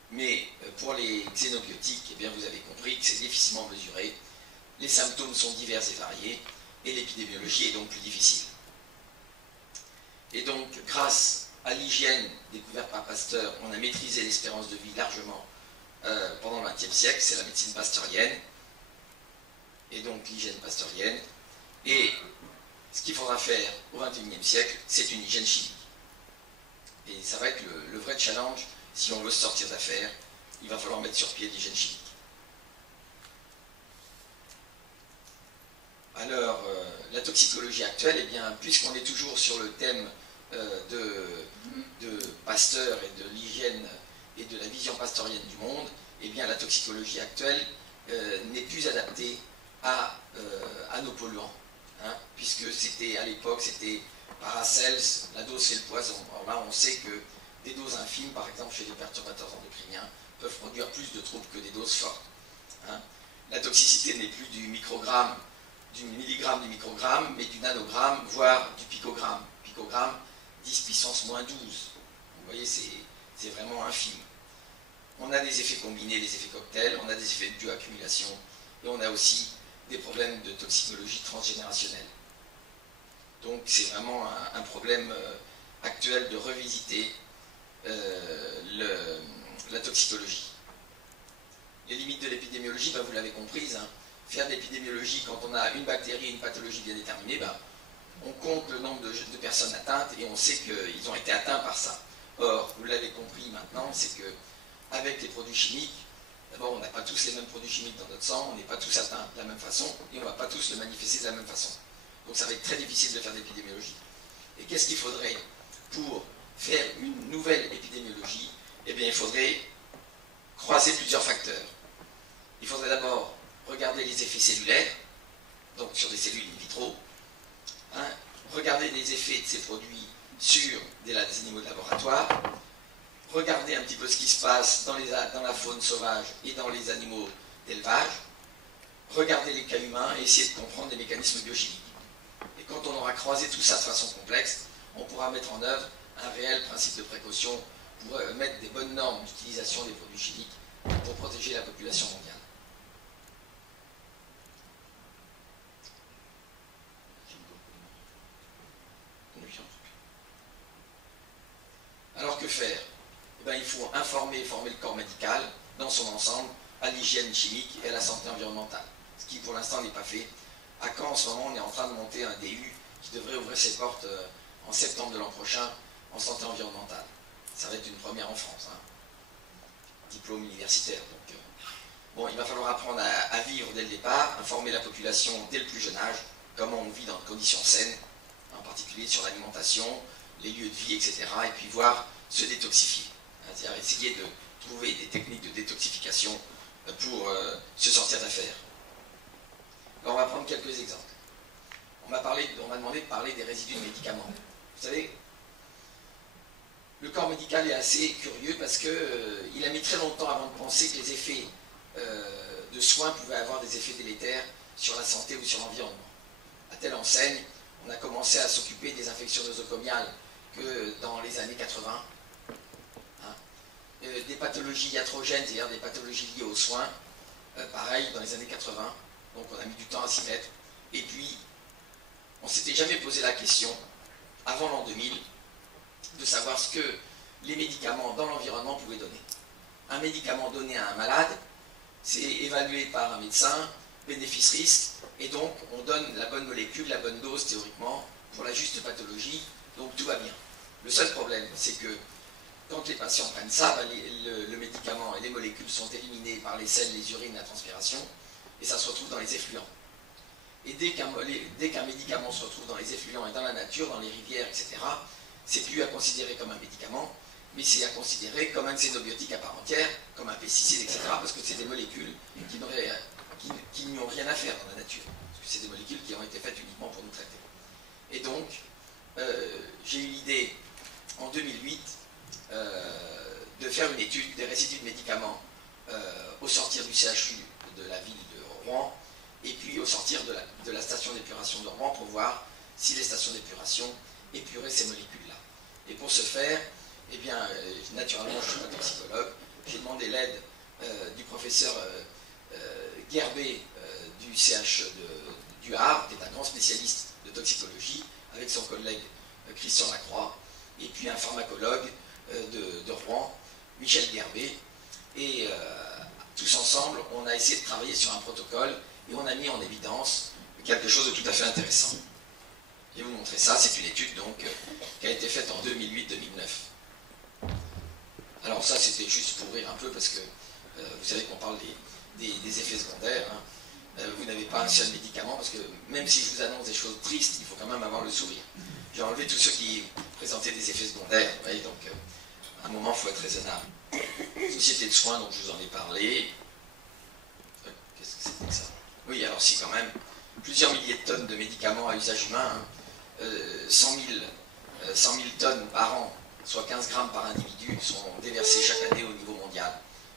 Mais pour les xénobiotiques, eh bien, vous avez compris que c'est difficilement mesuré. Les symptômes sont divers et variés. Et l'épidémiologie est donc plus difficile. Et donc, grâce à l'hygiène découverte par Pasteur, on a maîtrisé l'espérance de vie largement pendant le XXe siècle. C'est la médecine pasteurienne. Et donc l'hygiène pasteurienne. Et ce qu'il faudra faire au XXIe siècle, c'est une hygiène chimique. Et ça va être le vrai challenge. Si on veut se sortir d'affaire, il va falloir mettre sur pied l'hygiène chimique. Alors, la toxicologie actuelle, eh bien, puisqu'on est toujours sur le thème de Pasteur et de l'hygiène et de la vision pasteurienne du monde, eh bien, la toxicologie actuelle n'est plus adaptée à nos polluants, hein, puisque c'était à l'époque, c'était Paracels, la dose c'est le poison. Alors là, on sait que des doses infimes, par exemple chez les perturbateurs endocriniens, peuvent produire plus de troubles que des doses fortes. Hein. La toxicité n'est plus du microgramme, du milligramme, du microgramme, mais du nanogramme, voire du picogramme. Picogramme, 10 puissance moins 12. Vous voyez, c'est vraiment infime. On a des effets combinés, des effets cocktails, on a des effets de bioaccumulation, et on a aussi des problèmes de toxicologie transgénérationnelle. Donc c'est vraiment un problème actuel de revisiter la toxicologie. Les limites de l'épidémiologie, vous l'avez comprise, hein, faire de l'épidémiologie quand on a une bactérie et une pathologie bien déterminée, on compte le nombre de personnes atteintes et on sait qu'ils ont été atteints par ça. Or, vous l'avez compris maintenant, c'est que avec les produits chimiques, d'abord, on n'a pas tous les mêmes produits chimiques dans notre sang, on n'est pas tous atteints de la même façon, et on ne va pas tous le manifester de la même façon. Donc ça va être très difficile de faire de l'épidémiologie. Et qu'est-ce qu'il faudrait pour faire une nouvelle épidémiologie? Eh bien, il faudrait croiser plusieurs facteurs. Il faudrait d'abord regarder les effets cellulaires, donc sur des cellules in vitro, hein, regarder les effets de ces produits sur des animaux de laboratoire, regarder un petit peu ce qui se passe dans la faune sauvage et dans les animaux d'élevage, regarder les cas humains et essayer de comprendre les mécanismes biochimiques. Et quand on aura croisé tout ça de façon complexe, on pourra mettre en œuvre un réel principe de précaution pour mettre des bonnes normes d'utilisation des produits chimiques pour protéger la population mondiale. Alors que faire? Eh bien, il faut informer et former le corps médical dans son ensemble à l'hygiène chimique et à la santé environnementale. Ce qui pour l'instant n'est pas fait. À Caen, en ce moment, on est en train de monter un DU qui devrait ouvrir ses portes en septembre de l'an prochain en santé environnementale. Ça va être une première en France. Hein. Diplôme universitaire. Donc, bon, il va falloir apprendre à vivre dès le départ, informer la population dès le plus jeune âge, comment on vit dans des conditions saines, en particulier sur l'alimentation, les lieux de vie, etc. Et puis voir se détoxifier. C'est-à-dire essayer de trouver des techniques de détoxification pour se sortir d'affaire. Alors on va prendre quelques exemples. On m'a demandé de parler des résidus de médicaments. Vous savez, le corps médical est assez curieux parce qu'il a mis très longtemps avant de penser que les effets de soins pouvaient avoir des effets délétères sur la santé ou sur l'environnement. À telle enseigne, on a commencé à s'occuper des infections nosocomiales que dans les années 80. Des pathologies iatrogènes, c'est-à-dire des pathologies liées aux soins, pareil dans les années 80, donc on a mis du temps à s'y mettre. Et puis, on ne s'était jamais posé la question, avant l'an 2000, de savoir ce que les médicaments dans l'environnement pouvaient donner. Un médicament donné à un malade, c'est évalué par un médecin, bénéfice-risque, et donc on donne la bonne molécule, la bonne dose théoriquement, pour la juste pathologie, donc tout va bien. Le seul problème, c'est que quand les patients prennent ça, le médicament et les molécules sont éliminés par les selles, les urines, la transpiration, et ça se retrouve dans les effluents. Et dès qu'un médicament se retrouve dans les effluents et dans la nature, dans les rivières, etc., c'est plus à considérer comme un médicament, mais c'est à considérer comme un xénobiotique à part entière, comme un pesticide, etc., parce que c'est des molécules qui n'y ont rien à faire dans la nature, parce que c'est des molécules qui ont été faites uniquement pour nous traiter. Et donc, j'ai eu l'idée, en 2008, de faire une étude des résidus de médicaments au sortir du CHU de la ville de Rouen et puis au sortir de la station d'épuration de Rouen pour voir si les stations d'épuration épuraient ces molécules-là. Et pour ce faire, eh bien, naturellement, je ne suis pas toxicologue, j'ai demandé l'aide du professeur Gerbet du CH du Havre, qui est un grand spécialiste de toxicologie, avec son collègue Christian Lacroix, et puis un pharmacologue de Rouen, Michel Gerbet, et tous ensemble, on a essayé de travailler sur un protocole et on a mis en évidence quelque chose de tout à fait intéressant. Je vais vous montrer ça, c'est une étude donc qui a été faite en 2008-2009. Alors ça, c'était juste pour rire un peu parce que vous savez qu'on parle des effets secondaires. Hein. Vous n'avez pas un seul médicament parce que même si je vous annonce des choses tristes, il faut quand même avoir le sourire. J'ai enlevé tous ceux qui présentaient des effets secondaires. Vous voyez, donc à un moment, il faut être raisonnable. Société de soins, donc je vous en ai parlé. Qu'est-ce que c'était que ça? Oui, alors si quand même, plusieurs milliers de tonnes de médicaments à usage humain, hein, 100 000 tonnes par an, soit 15 grammes par individu, sont déversés chaque année au niveau mondial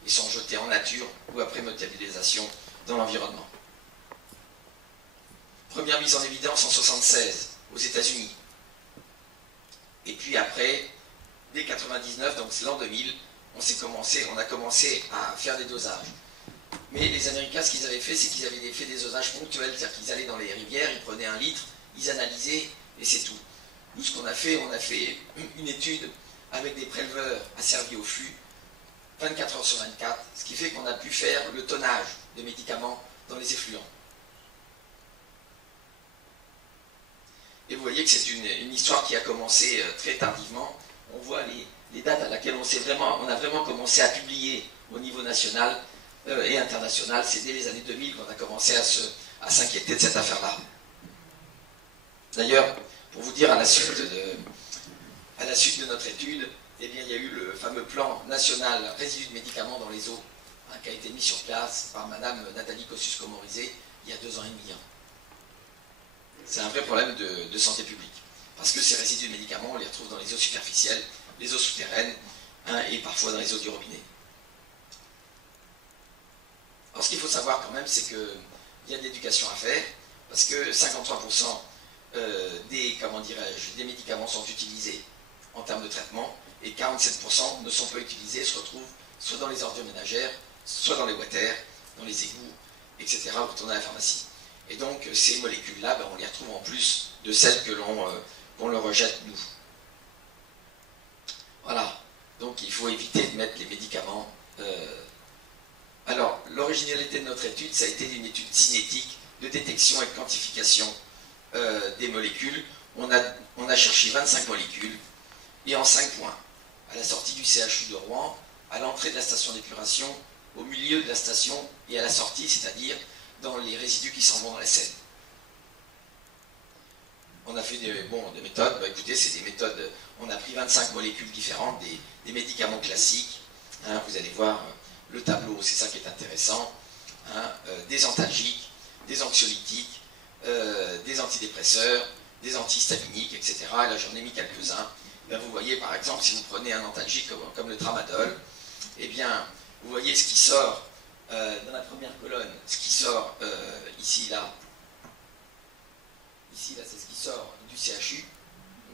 et sont jetés en nature ou après métabolisation dans l'environnement. Première mise en évidence en 1976 aux États-Unis. Et puis après, dès 1999, donc c'est l'an 2000, on a commencé à faire des dosages. Mais les Américains, ce qu'ils avaient fait, c'est qu'ils avaient fait des dosages ponctuels, c'est-à-dire qu'ils allaient dans les rivières, ils prenaient 1 litre, ils analysaient, et c'est tout. Nous, ce qu'on a fait, on a fait une étude avec des préleveurs asservis au flux, 24 heures sur 24, ce qui fait qu'on a pu faire le tonnage de médicaments dans les effluents. Et vous voyez que c'est une histoire qui a commencé très tardivement. On voit les dates à laquelle on a vraiment commencé à publier au niveau national et international. C'est dès les années 2000 qu'on a commencé à s'inquiéter de cette affaire-là. D'ailleurs, pour vous dire, à la suite de notre étude, eh bien, il y a eu le fameux plan national résidus de médicaments dans les eaux, hein, qui a été mis sur place par Madame Nathalie Kosciusko-Morizet il y a 2 ans et demi. C'est un vrai problème de santé publique. parce que ces résidus de médicaments, on les retrouve dans les eaux superficielles, les eaux souterraines, hein, et parfois dans les eaux du robinet. Alors ce qu'il faut savoir quand même, c'est qu'il y a de l'éducation à faire, parce que 53% des médicaments sont utilisés en termes de traitement, et 47% ne sont pas utilisés, se retrouvent soit dans les ordures ménagères, soit dans les water, dans les égouts, etc., ou retournent à la pharmacie. Et donc ces molécules-là, on les retrouve en plus de celles que qu'on leur rejette nous. Voilà, donc il faut éviter de mettre les médicaments. Alors, l'originalité de notre étude, ça a été une étude cinétique de détection et de quantification des molécules. On a cherché 25 molécules, et en 5 points. À la sortie du CHU de Rouen, à l'entrée de la station d'épuration, au milieu de la station et à la sortie, c'est-à-dire dans les résidus qui s'en vont dans la Seine. On a fait des méthodes, écoutez, c'est des méthodes, on a pris 25 molécules différentes, des médicaments classiques, hein, vous allez voir le tableau, c'est ça qui est intéressant, hein, des antalgiques, des anxiolytiques, des antidépresseurs, des antihistaminiques, etc. Et là j'en ai mis quelques-uns. Vous voyez par exemple, si vous prenez un antalgique comme le tramadol, eh bien, vous voyez ce qui sort dans la première colonne, ce qui sort ici, là, c'est ce qui sort du CHU,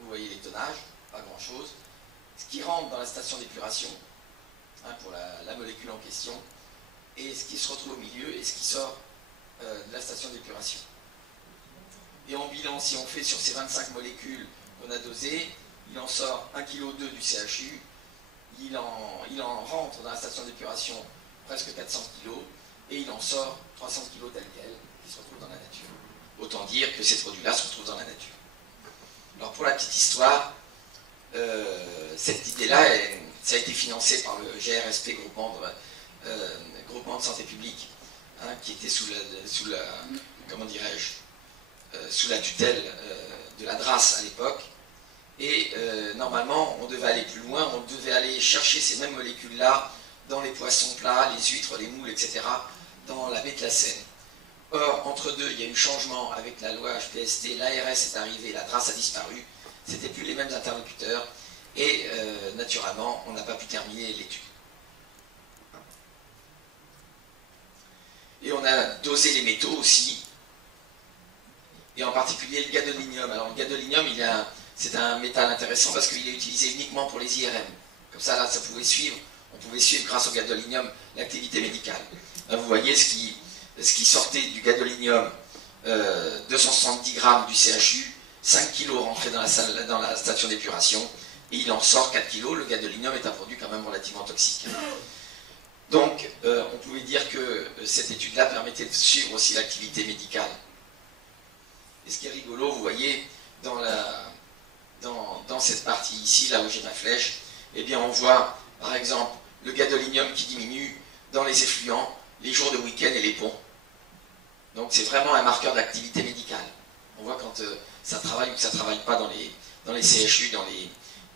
vous voyez les tonnages, pas grand-chose. Ce qui rentre dans la station d'épuration, hein, pour la molécule en question, et ce qui se retrouve au milieu, et ce qui sort de la station d'épuration. Et en bilan, si on fait sur ces 25 molécules qu'on a dosées, il en sort 1,2 kg du CHU, il en rentre dans la station d'épuration presque 400 kg, et il en sort 300 kg tel quel, qui se retrouvent dans la nature. Autant dire que ces produits-là se retrouvent dans la nature. Alors pour la petite histoire, cette idée-là, ça a été financé par le GRSP, groupement de santé publique, hein, qui était sous la tutelle de la DRAS à l'époque. Et normalement, on devait aller plus loin, on devait aller chercher ces mêmes molécules-là dans les poissons plats, les huîtres, les moules, etc., dans la baie de la Seine. Or, entre deux, il y a eu changement avec la loi HPST, l'ARS est arrivé, la DRAS a disparu, c'était plus les mêmes interlocuteurs, et naturellement, on n'a pas pu terminer l'étude. Et on a dosé les métaux aussi, et en particulier le gadolinium. Alors le gadolinium, c'est un métal intéressant parce qu'il est utilisé uniquement pour les IRM. Comme ça, là, on pouvait suivre grâce au gadolinium l'activité médicale. Là, vous voyez ce qui sortait du gadolinium, 270 grammes du CHU, 5 kg rentrés dans la station d'épuration, et il en sort 4 kg. Le gadolinium est un produit quand même relativement toxique. Donc, on pouvait dire que cette étude-là permettait de suivre aussi l'activité médicale. Et ce qui est rigolo, vous voyez, dans cette partie ici, là où j'ai ma flèche, eh bien on voit, par exemple, le gadolinium qui diminue dans les effluents, les jours de week-end et les ponts. Donc c'est vraiment un marqueur d'activité médicale. On voit quand ça travaille ou que ça ne travaille pas dans les CHU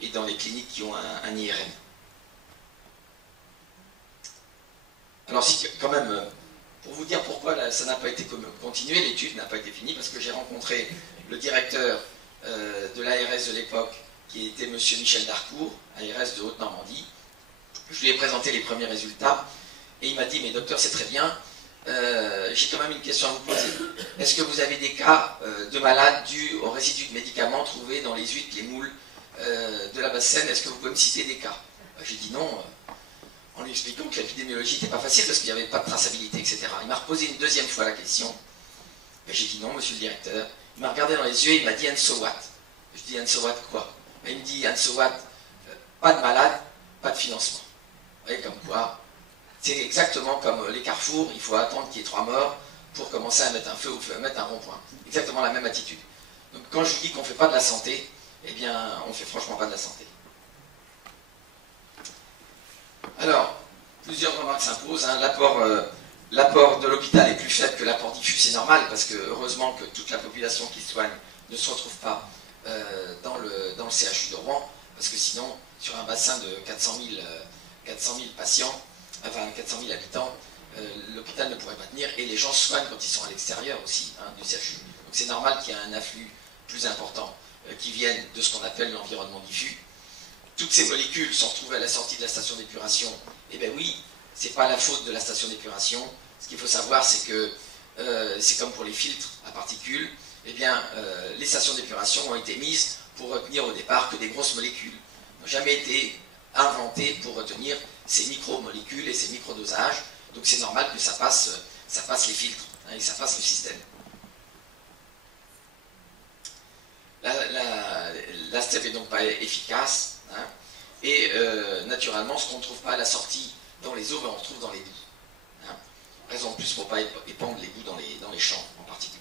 et dans les cliniques qui ont un IRM. Alors si, quand même, pour vous dire pourquoi ça n'a pas été continué, l'étude n'a pas été finie, parce que j'ai rencontré le directeur de l'ARS de l'époque, qui était M. Michel Darcourt, ARS de Haute-Normandie. Je lui ai présenté les premiers résultats, et il m'a dit, mais docteur, c'est très bien, j'ai quand même une question à vous poser. Est-ce que vous avez des cas de malades dus aux résidus de médicaments trouvés dans les huîtres, les moules de la Basse-Seine? Est-ce que vous pouvez me citer des cas? J'ai dit non, en lui expliquant que l'épidémiologie n'était pas facile parce qu'il n'y avait pas de traçabilité, etc. Il m'a reposé une deuxième fois la question. J'ai dit non, monsieur le directeur. Il m'a regardé dans les yeux et il m'a dit and so what? Je dis and so what quoi? Il me dit and so what? Pas de malade, pas de financement. Vous voyez, comme quoi, c'est exactement comme les carrefours, il faut attendre qu'il y ait 3 morts pour commencer à mettre un feu ou mettre un rond-point. Exactement la même attitude. Donc quand je vous dis qu'on ne fait pas de la santé, eh bien, on ne fait franchement pas de la santé. Alors, plusieurs remarques s'imposent. Hein. L'apport de l'hôpital est plus faible que l'apport diffus, c'est normal, parce que heureusement que toute la population qui soigne ne se retrouve pas dans le CHU de Rouen, parce que sinon, sur un bassin de 400 000 patients, enfin 400 000 habitants, l'hôpital ne pourrait pas tenir, et les gens soignent quand ils sont à l'extérieur aussi, hein, du CHU. Donc c'est normal qu'il y ait un afflux plus important. qui viennent de ce qu'on appelle l'environnement diffus. Toutes ces molécules sont retrouvées à la sortie de la station d'épuration. Eh bien oui, ce n'est pas la faute de la station d'épuration. Ce qu'il faut savoir, c'est que c'est comme pour les filtres à particules. Eh bien, les stations d'épuration ont été mises pour retenir au départ que des grosses molécules. Elles n'ont jamais été inventées pour retenir ces micromolécules et ces microdosages. Donc c'est normal que ça passe les filtres, hein, et ça passe le système. La STEP est donc pas efficace, hein, et naturellement, ce qu'on ne trouve pas à la sortie dans les eaux, ben, on retrouve dans les boues. Hein. Raison de plus pour ne pas épandre les boues dans les champs en particulier.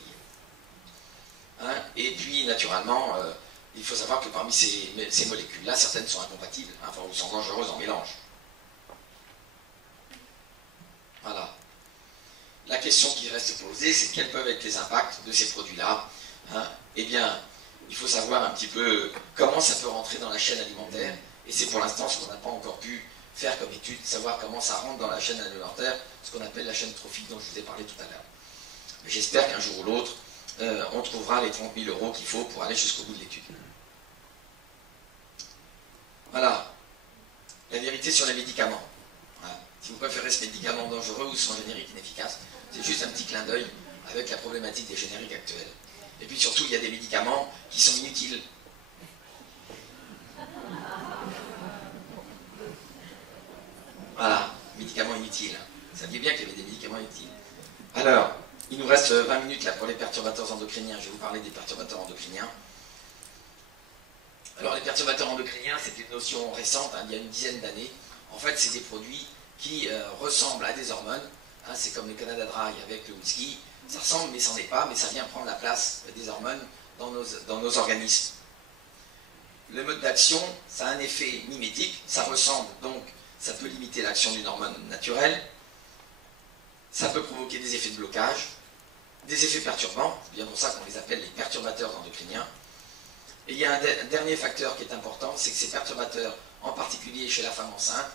Hein. Et puis, naturellement, il faut savoir que parmi ces molécules-là, certaines sont incompatibles, hein, enfin, ou sont dangereuses en mélange. Voilà. La question qui reste posée, c'est quels peuvent être les impacts de ces produits-là. Hein. Eh bien, il faut savoir un petit peu comment ça peut rentrer dans la chaîne alimentaire, et c'est pour l'instant ce qu'on n'a pas encore pu faire comme étude, savoir comment ça rentre dans la chaîne alimentaire, ce qu'on appelle la chaîne trophique dont je vous ai parlé tout à l'heure. J'espère qu'un jour ou l'autre, on trouvera les 30 000 € qu'il faut pour aller jusqu'au bout de l'étude. Voilà. La vérité sur les médicaments. Voilà. Si vous préférez ce médicament dangereux ou son générique inefficace, c'est juste un petit clin d'œil avec la problématique des génériques actuels. Et puis surtout, il y a des médicaments qui sont inutiles. Voilà, médicaments inutiles. Vous saviez bien qu'il y avait des médicaments utiles. Alors, il nous reste 20 minutes là pour les perturbateurs endocriniens. Je vais vous parler des perturbateurs endocriniens. Alors, les perturbateurs endocriniens, c'est une notion récente, hein, il y a une dizaine d'années. En fait, c'est des produits qui ressemblent à des hormones. Hein, c'est comme le Canada Dry avec le whisky. Ça ressemble, mais ça n'en est pas, mais ça vient prendre la place des hormones dans nos organismes. Le mode d'action, ça a un effet mimétique, ça ressemble, donc ça peut limiter l'action d'une hormone naturelle, ça peut provoquer des effets de blocage, des effets perturbants, c'est bien pour ça qu'on les appelle les perturbateurs endocriniens. Et il y a un dernier facteur qui est important, c'est que ces perturbateurs, en particulier chez la femme enceinte,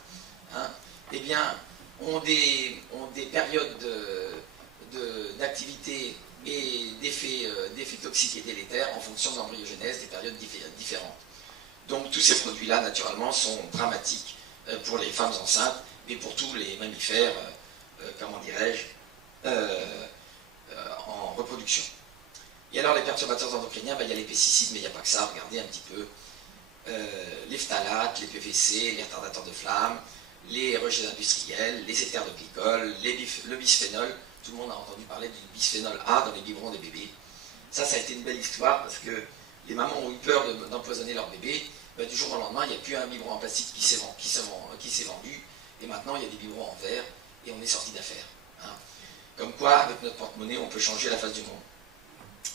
hein, eh bien, ont des périodes d'activité et d'effets toxiques et délétères en fonction de l'embryogenèse, des périodes différentes. Donc tous ces produits-là, naturellement, sont dramatiques pour les femmes enceintes et pour tous les mammifères, comment dirais-je, en reproduction. Et alors les perturbateurs endocriniens, ben, il y a les pesticides, mais il n'y a pas que ça, regardez un petit peu. Les phtalates, les PVC, les retardateurs de flamme, les rejets industriels, les éthers de glycol, le bisphénol. Tout le monde a entendu parler du bisphénol A dans les biberons des bébés. Ça a été une belle histoire parce que les mamans ont eu peur d'empoisonner leur bébé. Ben, du jour au lendemain, il n'y a plus un biberon en plastique qui s'est vendu. Et maintenant, il y a des biberons en verre et on est sorti d'affaire. Hein. Comme quoi, avec notre porte-monnaie, on peut changer la face du monde.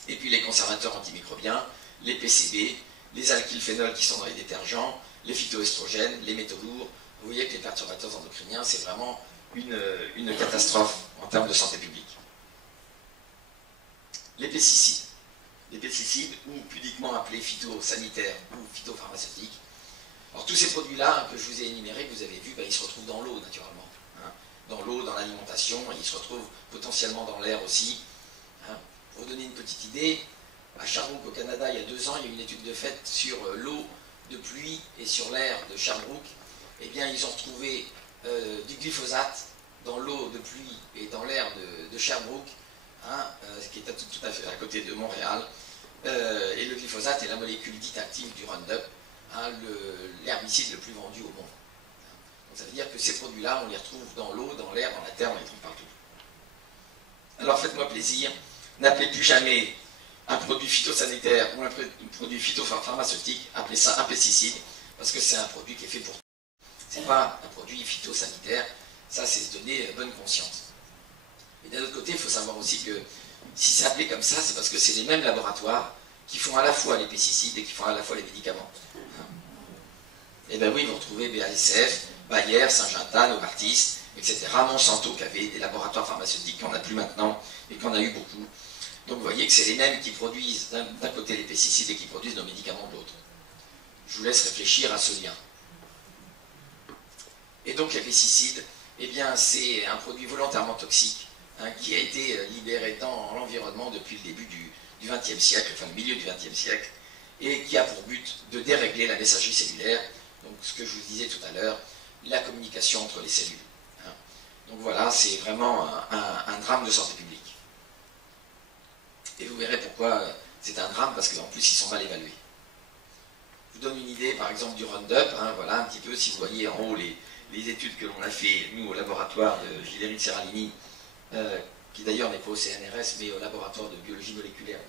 Et puis les conservateurs antimicrobiens, les PCB, les alkylphénols qui sont dans les détergents, les phytoestrogènes, les métaux lourds. Vous voyez que les perturbateurs endocriniens, c'est vraiment une catastrophe en termes de santé publique. Les pesticides. Les pesticides, ou pudiquement appelés phytosanitaires ou phytopharmaceutiques. Alors tous ces produits-là que je vous ai énumérés, que vous avez vus, ben, ils se retrouvent dans l'eau naturellement. Hein. Dans l'eau, dans l'alimentation, ils se retrouvent potentiellement dans l'air aussi. Hein. Pour vous donner une petite idée, à Sherbrooke au Canada, il y a 2 ans, il y a eu une étude de fait sur l'eau de pluie et sur l'air de Sherbrooke. Eh bien, ils ont retrouvé du glyphosate dans l'eau de pluie et dans l'air de Sherbrooke, hein, qui est tout à fait à côté de Montréal. Et le glyphosate est la molécule dite active du Roundup, hein, l'herbicide le plus vendu au monde. Donc ça veut dire que ces produits-là, on les retrouve dans l'eau, dans l'air, dans la terre, on les trouve partout. Alors faites-moi plaisir, n'appelez plus jamais un produit phytosanitaire ou un produit phytopharmaceutique, appelez ça un pesticide, parce que c'est un produit qui est fait pour tout. Ce n'est pas un produit phytosanitaire, ça c'est se donner bonne conscience. Et d'un autre côté, il faut savoir aussi que si c'est appelé comme ça, c'est parce que c'est les mêmes laboratoires qui font à la fois les pesticides et qui font à la fois les médicaments. Et bien oui, vous retrouvez BASF, Bayer, Syngenta, Novartis, etc. Monsanto qui avait des laboratoires pharmaceutiques qu'on n'a plus maintenant et qu'on a eu beaucoup. Donc vous voyez que c'est les mêmes qui produisent d'un côté les pesticides et qui produisent nos médicaments de l'autre. Je vous laisse réfléchir à ce lien. Et donc les pesticides, eh bien c'est un produit volontairement toxique, hein, qui a été libéré dans l'environnement depuis le début du XXe siècle, enfin le milieu du XXe siècle, et qui a pour but de dérégler la messagerie cellulaire, donc ce que je vous disais tout à l'heure, la communication entre les cellules. Donc voilà, c'est vraiment un drame de santé publique. Et vous verrez pourquoi c'est un drame, parce qu'en plus ils sont mal évalués. Je vous donne une idée par exemple du Roundup, voilà un petit peu, si vous voyez en haut les études que l'on a fait, nous, au laboratoire de Gilles Serralini, qui d'ailleurs n'est pas au CNRS, mais au laboratoire de biologie moléculaire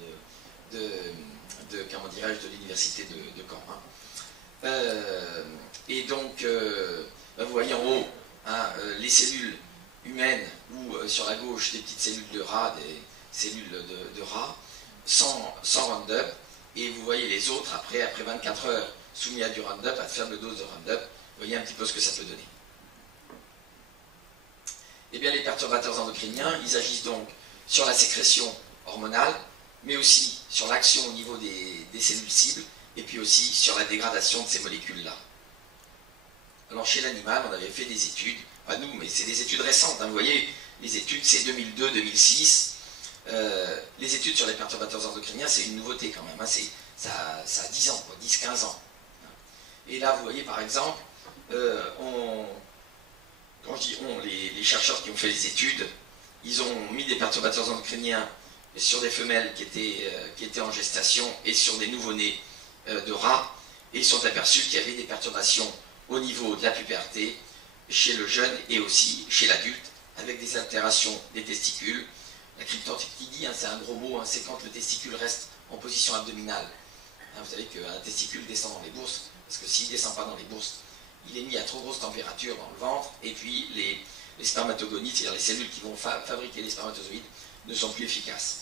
comment dirais-je, de l'université de Caen. Et donc, vous voyez en haut les cellules humaines, ou sur la gauche des petites cellules de rats, des cellules de rats, sans Roundup, et vous voyez les autres après 24 heures soumis à du Roundup, à de faible dose de Roundup. Vous voyez un petit peu ce que ça peut donner. Eh bien, les perturbateurs endocriniens, ils agissent donc sur la sécrétion hormonale, mais aussi sur l'action au niveau des cellules cibles, et puis aussi sur la dégradation de ces molécules-là. Alors, chez l'animal, on avait fait des études, pas nous, mais c'est des études récentes, vous voyez, les études, c'est 2002-2006. Les études sur les perturbateurs endocriniens, c'est une nouveauté quand même, ça a 10 ans, 10-15 ans. Et là, vous voyez, par exemple, quand je dis on, les chercheurs qui ont fait les études, ils ont mis des perturbateurs endocriniens sur des femelles qui étaient en gestation et sur des nouveau-nés de rats, et ils sont aperçus qu'il y avait des perturbations au niveau de la puberté, chez le jeune et aussi chez l'adulte, avec des altérations des testicules. La cryptorchidie, c'est un gros mot, c'est quand le testicule reste en position abdominale. Vous savez qu'un testicule descend dans les bourses, parce que s'il ne descend pas dans les bourses, il est mis à trop grosse température dans le ventre, et puis les spermatogonies, c'est-à-dire les cellules qui vont fabriquer les spermatozoïdes, ne sont plus efficaces.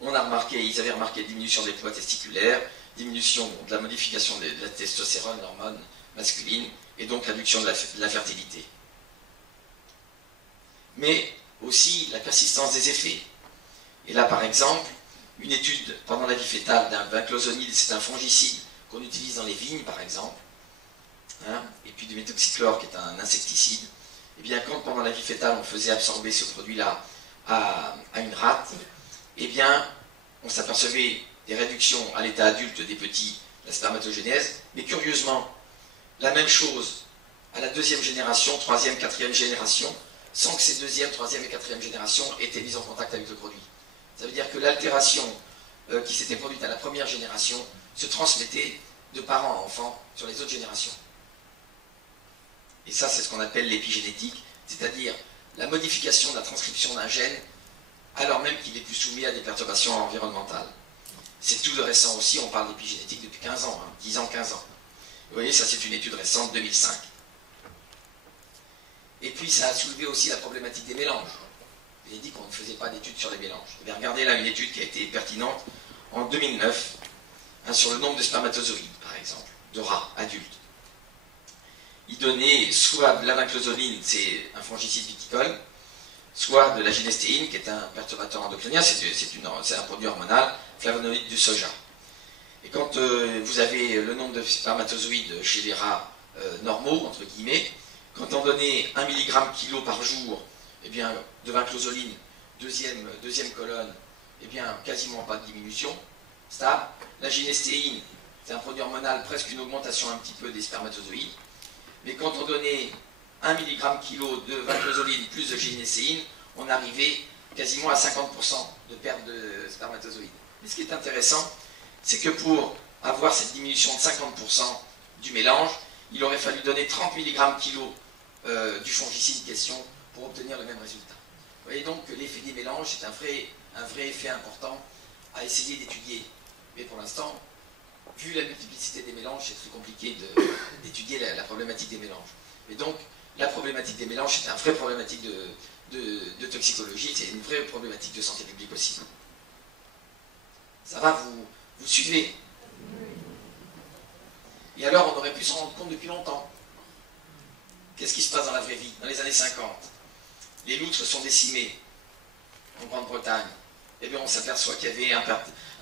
Ils avaient remarqué diminution des poids testiculaires, diminution de la modification de la testostérone, l'hormone masculine, et donc réduction de la fertilité. Mais aussi la persistance des effets. Et là, par exemple, une étude pendant la vie fétale d'un vinclozonide, c'est un fongicide qu'on utilise dans les vignes, par exemple, et puis du méthoxychlore, qui est un insecticide. Et bien, quand pendant la vie fétale, on faisait absorber ce produit-là à une rate, eh bien, on s'apercevait des réductions à l'état adulte des petits, la spermatogénèse, mais curieusement, la même chose à la deuxième génération, troisième, quatrième génération, sans que ces deuxième, troisième et quatrième générations aient été mises en contact avec le produit. Ça veut dire que l'altération qui s'était produite à la première génération se transmettait de parents à enfants sur les autres générations. Et ça, c'est ce qu'on appelle l'épigénétique, c'est-à-dire la modification de la transcription d'un gène alors même qu'il est plus soumis à des perturbations environnementales. C'est tout de récent aussi, on parle d'épigénétique depuis 15 ans, 10 ans, 15 ans. Vous voyez, ça c'est une étude récente, 2005. Et puis ça a soulevé aussi la problématique des mélanges. J'ai dit qu'on ne faisait pas d'études sur les mélanges. Et bien, regardez là une étude qui a été pertinente en 2009, sur le nombre de spermatozoïdes, par exemple, de rats adultes. Il donnait soit de la vinclozoline, c'est un fongicide viticole, soit de la gynestéine, qui est un perturbateur endocrinien, c'est un produit hormonal, flavonoïde du soja. Et quand vous avez le nombre de spermatozoïdes chez les rats normaux, entre guillemets, quand on donnait 1 mg/kg par jour, eh bien, de vinclozoline, deuxième colonne, eh bien, quasiment pas de diminution, stable. La gynestéine, c'est un produit hormonal, presque une augmentation un petit peu des spermatozoïdes. Mais quand on donnait 1 mg/kg de vinclozoline plus de gynestéine, on arrivait quasiment à 50% de perte de spermatozoïdes. Mais ce qui est intéressant, c'est que pour avoir cette diminution de 50% du mélange, il aurait fallu donner 30 mg/kg du fongicide question pour obtenir le même résultat. Vous voyez donc que l'effet des mélanges est un vrai effet important à essayer d'étudier. Mais pour l'instant, vu la multiplicité des mélanges, c'est très compliqué d'étudier la problématique des mélanges. Et donc, la problématique des mélanges, c'est une vraie problématique de toxicologie, c'est une vraie problématique de santé publique aussi. Ça va, vous suivez? Et alors, on aurait pu s'en rendre compte depuis longtemps. Qu'est-ce qui se passe dans la vraie vie? Dans les années 50, les loutres sont décimées en Grande-Bretagne. Eh bien, on s'aperçoit qu'il y avait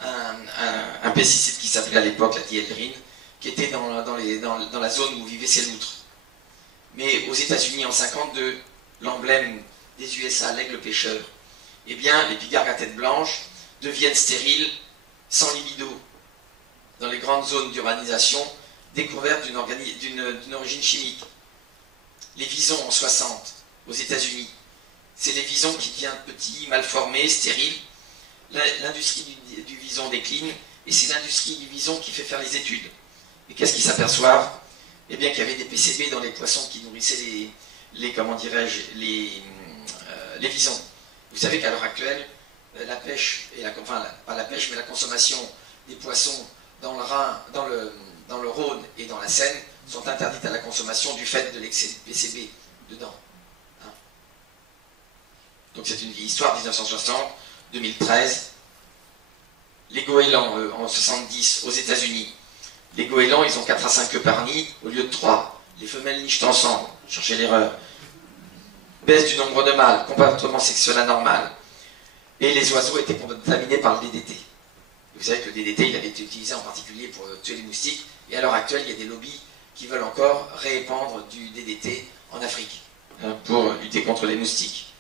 un pesticide qui s'appelait à l'époque la dieldrine, qui était dans la zone où vivaient ces loutres. Mais aux États-Unis, en 52, l'emblème des USA, l'aigle pêcheur, eh bien, les pigargues à tête blanche deviennent stériles, sans libido. dans les grandes zones d'urbanisation, découverte d'une origine chimique. Les visons en 60, aux États-Unis, c'est les visons qui deviennent petits, mal formés, stériles. L'industrie du vison décline, et c'est l'industrie du vison qui fait faire les études. Et qu'est-ce qu'ils s'aperçoivent? Eh bien qu'il y avait des PCB dans les poissons qui nourrissaient comment dirais-je, les visons. Vous savez qu'à l'heure actuelle, la pêche, enfin pas la pêche, mais la consommation des poissons dans le Rhin, dans le Rhône et dans la Seine sont interdites à la consommation du fait de l'excès de PCB dedans. Hein? Donc c'est une vieille histoire, 1960, 2013. Les goélands en 70 aux États-Unis. Les goélands, ils ont 4 à 5 œufs par nid au lieu de 3. Les femelles nichent ensemble, cherchez l'erreur. Baisse du nombre de mâles, comportement sexuel anormal. Et les oiseaux étaient contaminés par le DDT. Vous savez que le DDT, il avait été utilisé en particulier pour tuer les moustiques. Et à l'heure actuelle, il y a des lobbies qui veulent encore répandre du DDT en Afrique pour lutter contre les moustiques.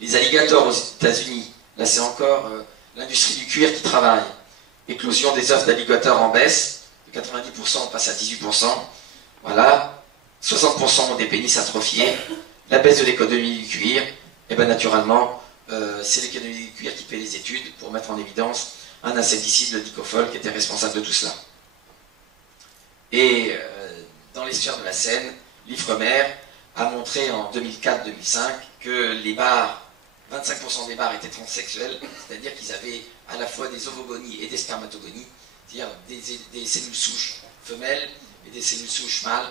Les alligators aux États-Unis, là c'est encore l'industrie du cuir qui travaille. Éclosion des œufs d'alligators en baisse, de 90% on passe à 18%. Voilà, 60% ont des pénis atrophiés. La baisse de l'économie du cuir, et bien naturellement, c'est l'économie du cuir qui fait les études pour mettre en évidence un insecticide, le dicofol, qui était responsable de tout cela. Et dans l'estuaire de la Seine, l'Ifremer a montré en 2004-2005 que les bars, 25% des bars étaient transsexuels, c'est-à-dire qu'ils avaient à la fois des ovogonies et des spermatogonies, c'est-à-dire des cellules souches femelles et des cellules souches mâles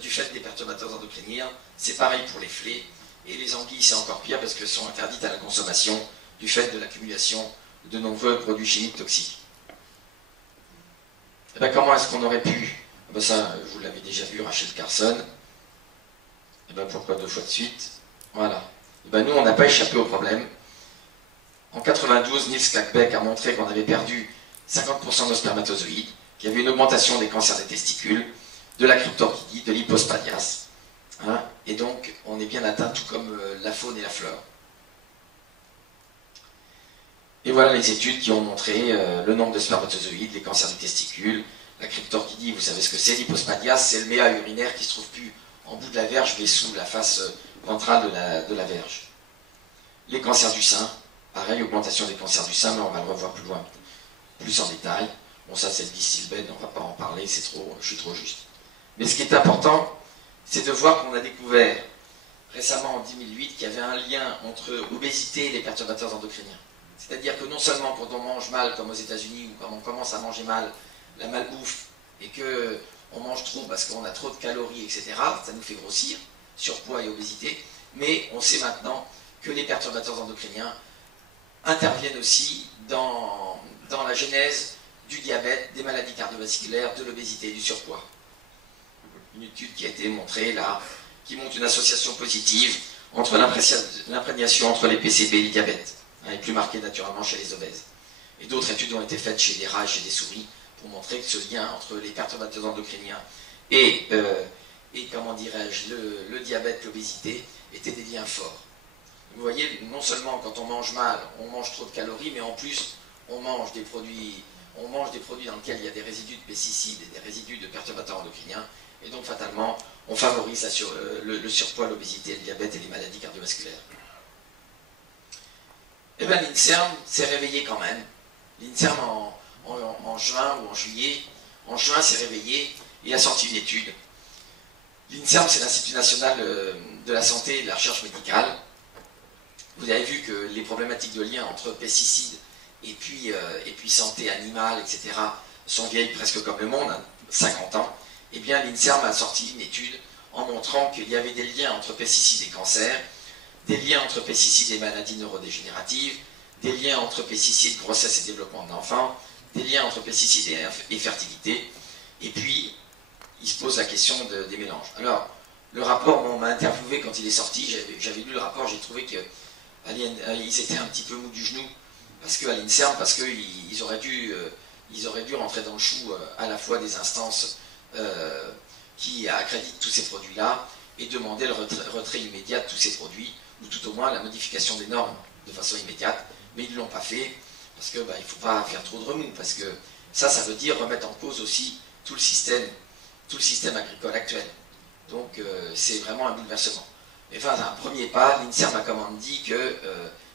du fait des perturbateurs endocriniens. C'est pareil pour les flets, et les anguilles c'est encore pire parce qu'elles sont interdites à la consommation du fait de l'accumulation de nombreux produits chimiques toxiques. Et bien, comment est-ce qu'on aurait pu, ça vous l'avez déjà vu, Rachel Carson, et bien pourquoi 2 fois de suite? Voilà. Et ben nous, on n'a pas échappé au problème. En 92, Niels Kakbeck a montré qu'on avait perdu 50% de nos spermatozoïdes, qu'il y avait une augmentation des cancers des testicules, de la cryptorchidie, de l'hypospadias. Hein, et donc, on est bien atteint, tout comme la faune et la flore. Et voilà les études qui ont montré le nombre de spermatozoïdes, les cancers du testicule, la cryptorchidie, vous savez ce que c'est, l'hypospadias, c'est le méa urinaire qui se trouve plus en bout de la verge, mais sous la face ventrale de la verge. Les cancers du sein, pareil, augmentation des cancers du sein, mais on va le revoir plus loin, plus en détail. Bon, ça c'est le distilbène, on ne va pas en parler, c'est trop, je suis trop juste. Mais ce qui est important, c'est de voir qu'on a découvert récemment en 2008 qu'il y avait un lien entre obésité et les perturbateurs endocriniens. C'est-à-dire que non seulement quand on mange mal, comme aux États-Unis, ou quand on commence à manger mal, la malbouffe, et qu'on mange trop parce qu'on a trop de calories, etc., ça nous fait grossir, surpoids et obésité, mais on sait maintenant que les perturbateurs endocriniens interviennent aussi dans la genèse du diabète, des maladies cardiovasculaires, de l'obésité et du surpoids. Une étude qui a été montrée là, qui montre une association positive entre l'imprégnation entre les PCB et le diabète, et plus marquée naturellement chez les obèses. Et d'autres études ont été faites chez des rats et chez des souris pour montrer que ce lien entre les perturbateurs endocriniens et comment dirais-je, le diabète, l'obésité, étaient des liens forts. Vous voyez, non seulement quand on mange mal, on mange trop de calories, mais en plus, on mange des produits dans lesquels il y a des résidus de pesticides et des résidus de perturbateurs endocriniens, et donc fatalement, on favorise le surpoids, l'obésité, le diabète et les maladies cardiovasculaires. Eh bien, l'INSERM s'est réveillé quand même. L'INSERM en juin ou en juillet, en juin s'est réveillé et a sorti une étude. L'INSERM, c'est l'Institut national de la santé et de la recherche médicale. Vous avez vu que les problématiques de lien entre pesticides et puis santé animale, etc., sont vieilles presque comme le monde, 50 ans. Eh bien, l'INSERM a sorti une étude en montrant qu'il y avait des liens entre pesticides et cancer, des liens entre pesticides et maladies neurodégénératives, des liens entre pesticides, grossesse et développement de l'enfant, des liens entre pesticides et fertilité, et puis il se pose la question des mélanges. Alors, le rapport, on m'a interviewé quand il est sorti, j'avais lu le rapport, j'ai trouvé qu'ils étaient un petit peu mous du genou, à l'INSERM, parce qu'ils auraient dû rentrer dans le chou à la fois des instances qui accréditent tous ces produits-là, et demander le retrait immédiat de tous ces produits, ou tout au moins la modification des normes de façon immédiate, mais ils ne l'ont pas fait, parce que il ne faut pas faire trop de remous, parce que ça veut dire remettre en cause aussi tout le système agricole actuel. Donc c'est vraiment un bouleversement. Mais enfin, un premier pas, l'INSERM a quand même dit qu'il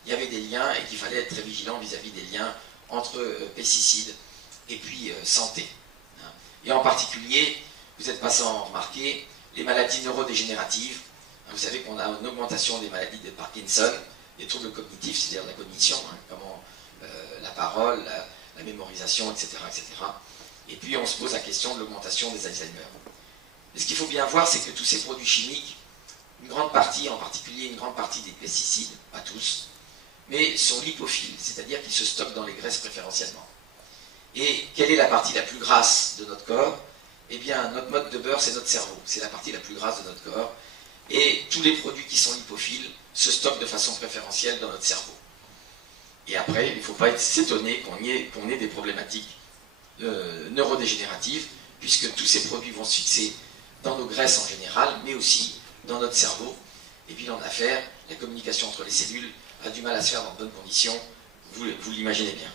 y avait des liens et qu'il fallait être très vigilant vis-à-vis des liens entre pesticides et puis santé. Et en particulier, vous êtes pas sans remarquer, les maladies neurodégénératives. Vous savez qu'on a une augmentation des maladies de Parkinson, des troubles cognitifs, c'est-à-dire la cognition, comment la parole, la mémorisation, etc., etc. Et puis on se pose la question de l'augmentation des Alzheimer. Et ce qu'il faut bien voir, c'est que tous ces produits chimiques, une grande partie, en particulier une grande partie des pesticides, pas tous, mais sont lipophiles, c'est-à-dire qu'ils se stockent dans les graisses préférentiellement. Et quelle est la partie la plus grasse de notre corps? Eh bien, notre mode de beurre, c'est notre cerveau. C'est la partie la plus grasse de notre corps. Et tous les produits qui sont lipophiles se stockent de façon préférentielle dans notre cerveau. Et après, il ne faut pas s'étonner qu'on ait des problématiques neurodégénératives, puisque tous ces produits vont se fixer dans nos graisses en général, mais aussi dans notre cerveau. Et puis en affaires, la communication entre les cellules a du mal à se faire dans de bonnes conditions, vous l'imaginez bien.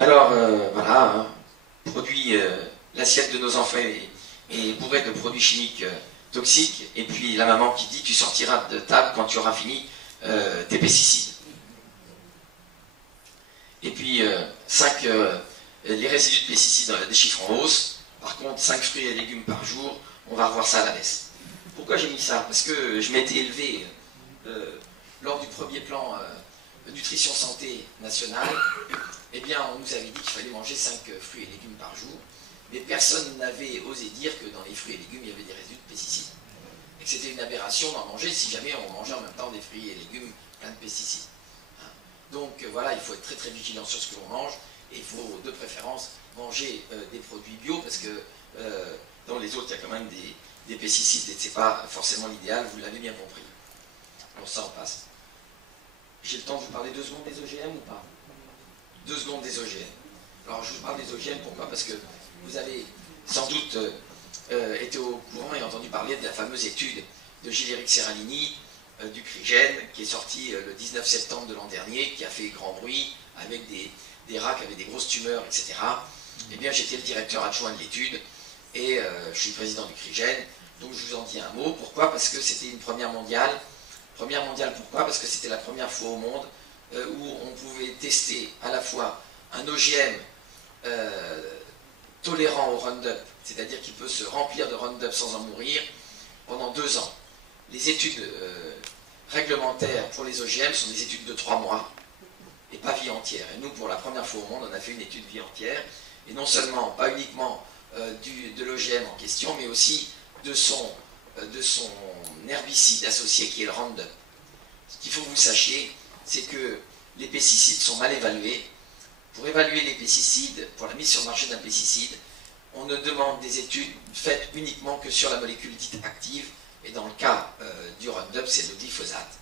Alors, voilà, l'assiette de nos enfants est bourrée de produits chimiques toxiques, et puis la maman qui dit tu sortiras de table quand tu auras fini tes pesticides. Et puis, les résidus de pesticides des chiffres en hausse. Par contre, 5 fruits et légumes par jour, on va revoir ça à la baisse. Pourquoi j'ai mis ça? Parce que je m'étais élevé lors du premier plan nutrition santé national. Eh bien, on nous avait dit qu'il fallait manger 5 fruits et légumes par jour, mais personne n'avait osé dire que dans les fruits et légumes, il y avait des résidus de pesticides. Et que c'était une aberration d'en manger si jamais on mangeait en même temps des fruits et légumes pleins de pesticides. Donc voilà, il faut être très très vigilant sur ce que l'on mange, et il faut de préférence manger des produits bio, parce que dans les autres, il y a quand même des pesticides, et ce n'est pas forcément l'idéal, vous l'avez bien compris. Bon, ça on passe. J'ai le temps de vous parler 2 secondes des OGM ou pas? 2 secondes des OGM. Alors je vous parle des OGM, pourquoi? Parce que vous avez sans doute été au courant et entendu parler de la fameuse étude de Gilles-Éric Serralini du CRIGEN, qui est sorti le 19 septembre de l'an dernier, qui a fait grand bruit, avec des rats qui avaient des grosses tumeurs, etc. Eh bien j'étais le directeur adjoint de l'étude, et je suis président du CRIGEN, donc je vous en dis un mot. Pourquoi? Parce que c'était une première mondiale. Première mondiale, pourquoi? Parce que c'était la première fois au monde où on pouvait tester à la fois un OGM tolérant au Roundup, c'est-à-dire qu'il peut se remplir de Roundup sans en mourir, pendant 2 ans. Les études réglementaires pour les OGM sont des études de 3 mois, et pas vie entière. Et nous, pour la première fois au monde, on a fait une étude vie entière, et non seulement, pas uniquement de l'OGM en question, mais aussi de son herbicide associé qui est le Roundup. Ce qu'il faut que vous sachiez, c'est que les pesticides sont mal évalués. Pour évaluer les pesticides, pour la mise sur le marché d'un pesticide, on ne demande des études faites uniquement que sur la molécule dite active, et dans le cas du Roundup, c'est le glyphosate.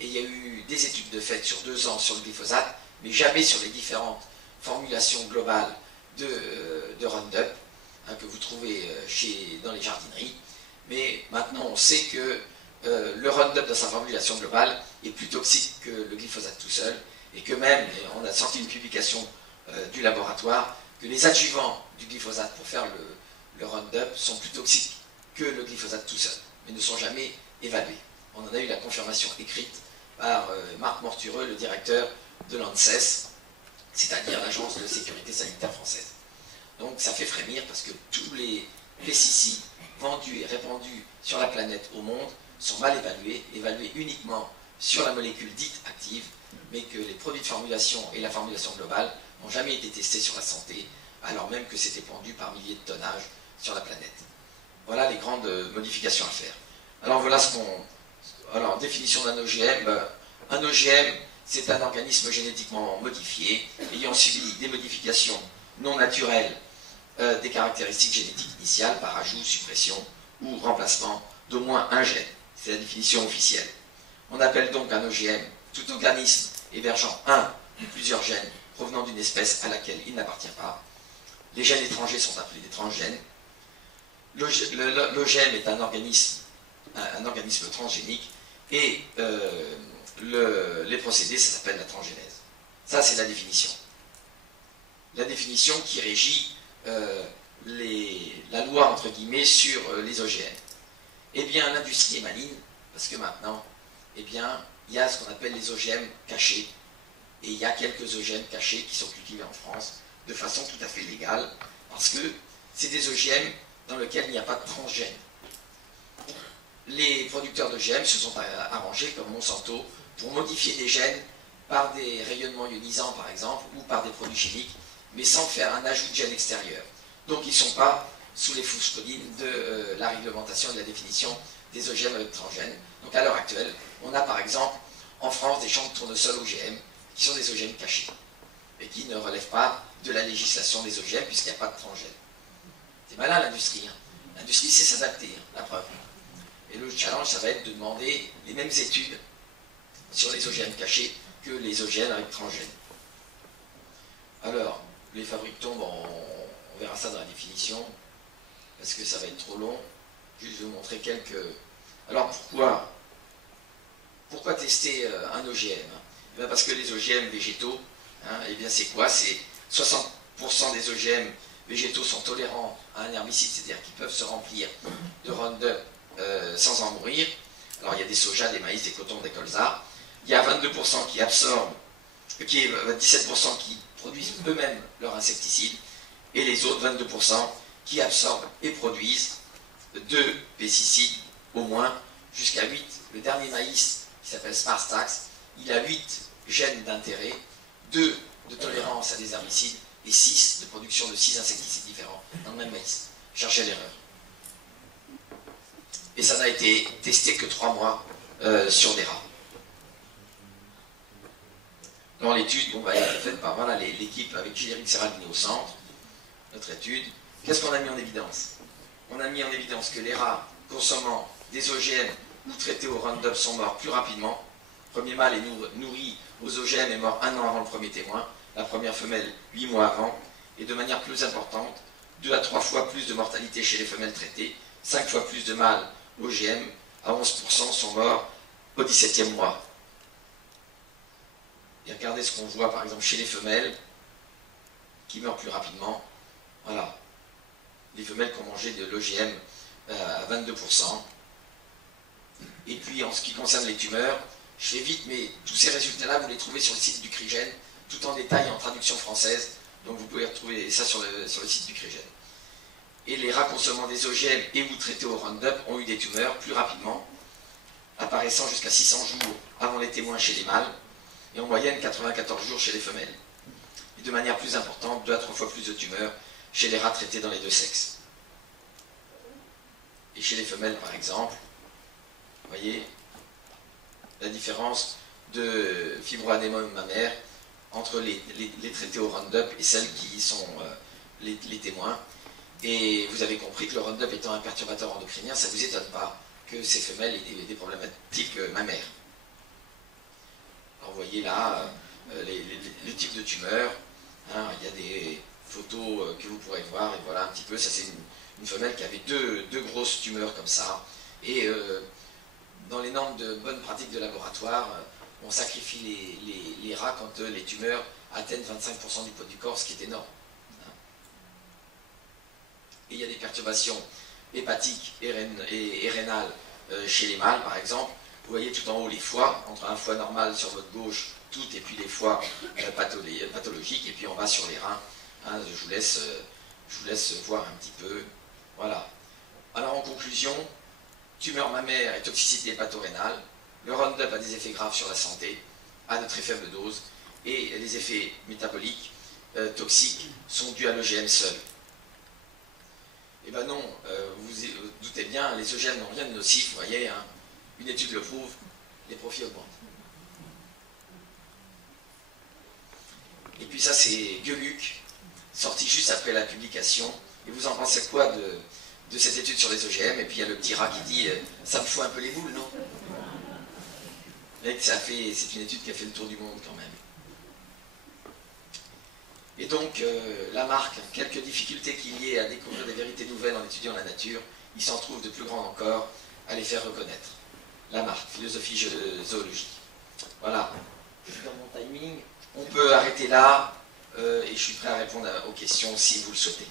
Et il y a eu des études de fait sur 2 ans sur le glyphosate, mais jamais sur les différentes formulations globales de Roundup, que vous trouvez dans les jardineries. Mais maintenant, on sait que le Roundup dans sa formulation globale est plus toxique que le glyphosate tout seul, et que même, on a sorti une publication du laboratoire, que les adjuvants du glyphosate pour faire le Roundup sont plus toxiques que le glyphosate tout seul, mais ne sont jamais évalués. On en a eu la confirmation écrite par Marc Mortureux, le directeur de l'ANSES, c'est-à-dire l'Agence de sécurité sanitaire française. Donc ça fait frémir, parce que tous les pesticides vendus et répandus sur la planète au monde sont mal évalués uniquement sur la molécule dite active, mais que les produits de formulation et la formulation globale n'ont jamais été testés sur la santé, alors même que c'était pendu par milliers de tonnages sur la planète. Voilà les grandes modifications à faire. Alors voilà alors, définition d'un OGM. Un OGM, c'est un organisme génétiquement modifié, ayant subi des modifications non naturelles des caractéristiques génétiques initiales par ajout, suppression ou remplacement d'au moins un gène. C'est la définition officielle. On appelle donc un OGM tout organisme hébergeant un ou plusieurs gènes provenant d'une espèce à laquelle il n'appartient pas. Les gènes étrangers sont appelés des transgènes. L'OGM est un organisme transgénique, et les procédés, ça s'appelle la transgénèse. Ça, c'est la définition. La définition qui régit la loi, entre guillemets, sur les OGM. Eh bien, l'industrie est maligne, parce que maintenant, eh bien, il y a ce qu'on appelle les OGM cachés. Et il y a quelques OGM cachés qui sont cultivés en France de façon tout à fait légale, parce que c'est des OGM dans lesquels il n'y a pas de transgène. Les producteurs d'OGM se sont arrangés, comme Monsanto, pour modifier des gènes par des rayonnements ionisants, par exemple, ou par des produits chimiques, mais sans faire un ajout de gènes extérieurs. Donc ils ne sont pas sous les fourches codines de la réglementation et de la définition des OGM avec transgènes. Donc à l'heure actuelle, on a par exemple en France des champs de tournesol OGM qui sont des OGM cachés et qui ne relèvent pas de la législation des OGM puisqu'il n'y a pas de transgène. C'est malin l'industrie. Hein. L'industrie, c'est s'adapter, hein, la preuve. Et le challenge, ça va être de demander les mêmes études sur les OGM cachés que les OGM avec transgène. Alors, les fabricants, bon, on verra ça dans la définition, parce que ça va être trop long. Juste, je vais vous montrer quelques... Alors, pourquoi tester un OGM? Eh parce que les OGM végétaux, hein, eh bien, c'est quoi? C'est 60% des OGM végétaux sont tolérants à un herbicide, c'est-à-dire qu'ils peuvent se remplir de Roundup sans en mourir. Alors, il y a des sojas, des maïs, des cotons, des colzas. Il y a 22% qui absorbent, 17% qui produisent eux-mêmes leur insecticide, et les autres 22% qui absorbent et produisent 2 pesticides au moins, jusqu'à 8. Le dernier maïs, qui s'appelle Spartax, il a 8 gènes d'intérêt, 2 de tolérance à des herbicides, et 6 de production de 6 insecticides différents dans le même maïs. Cherchez l'erreur. Et ça n'a été testé que 3 mois sur des rats. Dans l'étude, bon, elle a été faite par voilà, l'équipe avec Générique Serralini au centre, notre étude. Qu'est-ce qu'on a mis en évidence? On a mis en évidence que les rats consommant des OGM ou traités au Roundup sont morts plus rapidement. Le premier mâle est nourri aux OGM est mort 1 an avant le premier témoin, la première femelle 8 mois avant, et de manière plus importante, 2 à 3 fois plus de mortalité chez les femelles traitées, 5 fois plus de mâles OGM, à 11% sont morts au 17e mois. Et regardez ce qu'on voit par exemple chez les femelles qui meurent plus rapidement. Voilà, les femelles qui ont mangé de l'OGM à 22%. Et puis en ce qui concerne les tumeurs, je fais vite, mais tous ces résultats-là, vous les trouvez sur le site du CRIGEN, tout en détail en traduction française. Donc vous pouvez retrouver ça sur le site du CRIGEN. Et les rats consommant des OGM et ou traités au Roundup ont eu des tumeurs plus rapidement, apparaissant jusqu'à 600 jours avant les témoins chez les mâles, et en moyenne 94 jours chez les femelles. Et de manière plus importante, 2 à 3 fois plus de tumeurs chez les rats traités dans les 2 sexes. Et chez les femelles, par exemple, vous voyez la différence de fibroadénome mammaire entre les traités au Roundup et celles qui sont les témoins. Et vous avez compris que le Roundup étant un perturbateur endocrinien, ça ne vous étonne pas que ces femelles aient des problématiques mammaires. Alors vous voyez là le type de tumeur, hein, il y a des photos que vous pourrez voir, et voilà un petit peu, ça c'est une femelle qui avait deux grosses tumeurs comme ça, et dans les normes de bonnes pratiques de laboratoire, on sacrifie les rats quand les tumeurs atteignent 25% du poids du corps, ce qui est énorme. Et il y a des perturbations hépatiques et rénales chez les mâles, par exemple. Vous voyez tout en haut les foies, entre un foie normal sur votre gauche, tout, et puis les foies pathologiques, et puis on va sur les reins. Hein, je vous laisse voir un petit peu. Voilà. Alors en conclusion, tumeur mammaire et toxicité hépatorénale, le Roundup a des effets graves sur la santé, à de très faibles doses, et les effets métaboliques toxiques sont dus à l'OGM seul. Eh bien non, vous vous doutez bien, les OGM n'ont rien de nocif, vous voyez, hein. Une étude le prouve, les profits augmentent. Et puis ça c'est Gueuluc, sorti juste après la publication, et vous en pensez quoi de cette étude sur les OGM? Et puis il y a le petit rat qui dit ça me fout un peu les boules, non? C'est une étude qui a fait le tour du monde quand même. Et donc, Lamarck, quelques difficultés qu'il y ait à découvrir des vérités nouvelles en étudiant la nature, il s'en trouve de plus grandes encore à les faire reconnaître. Lamarck, philosophie zoologique. Voilà, dans mon timing, on peut arrêter là, et je suis prêt à répondre aux questions si vous le souhaitez.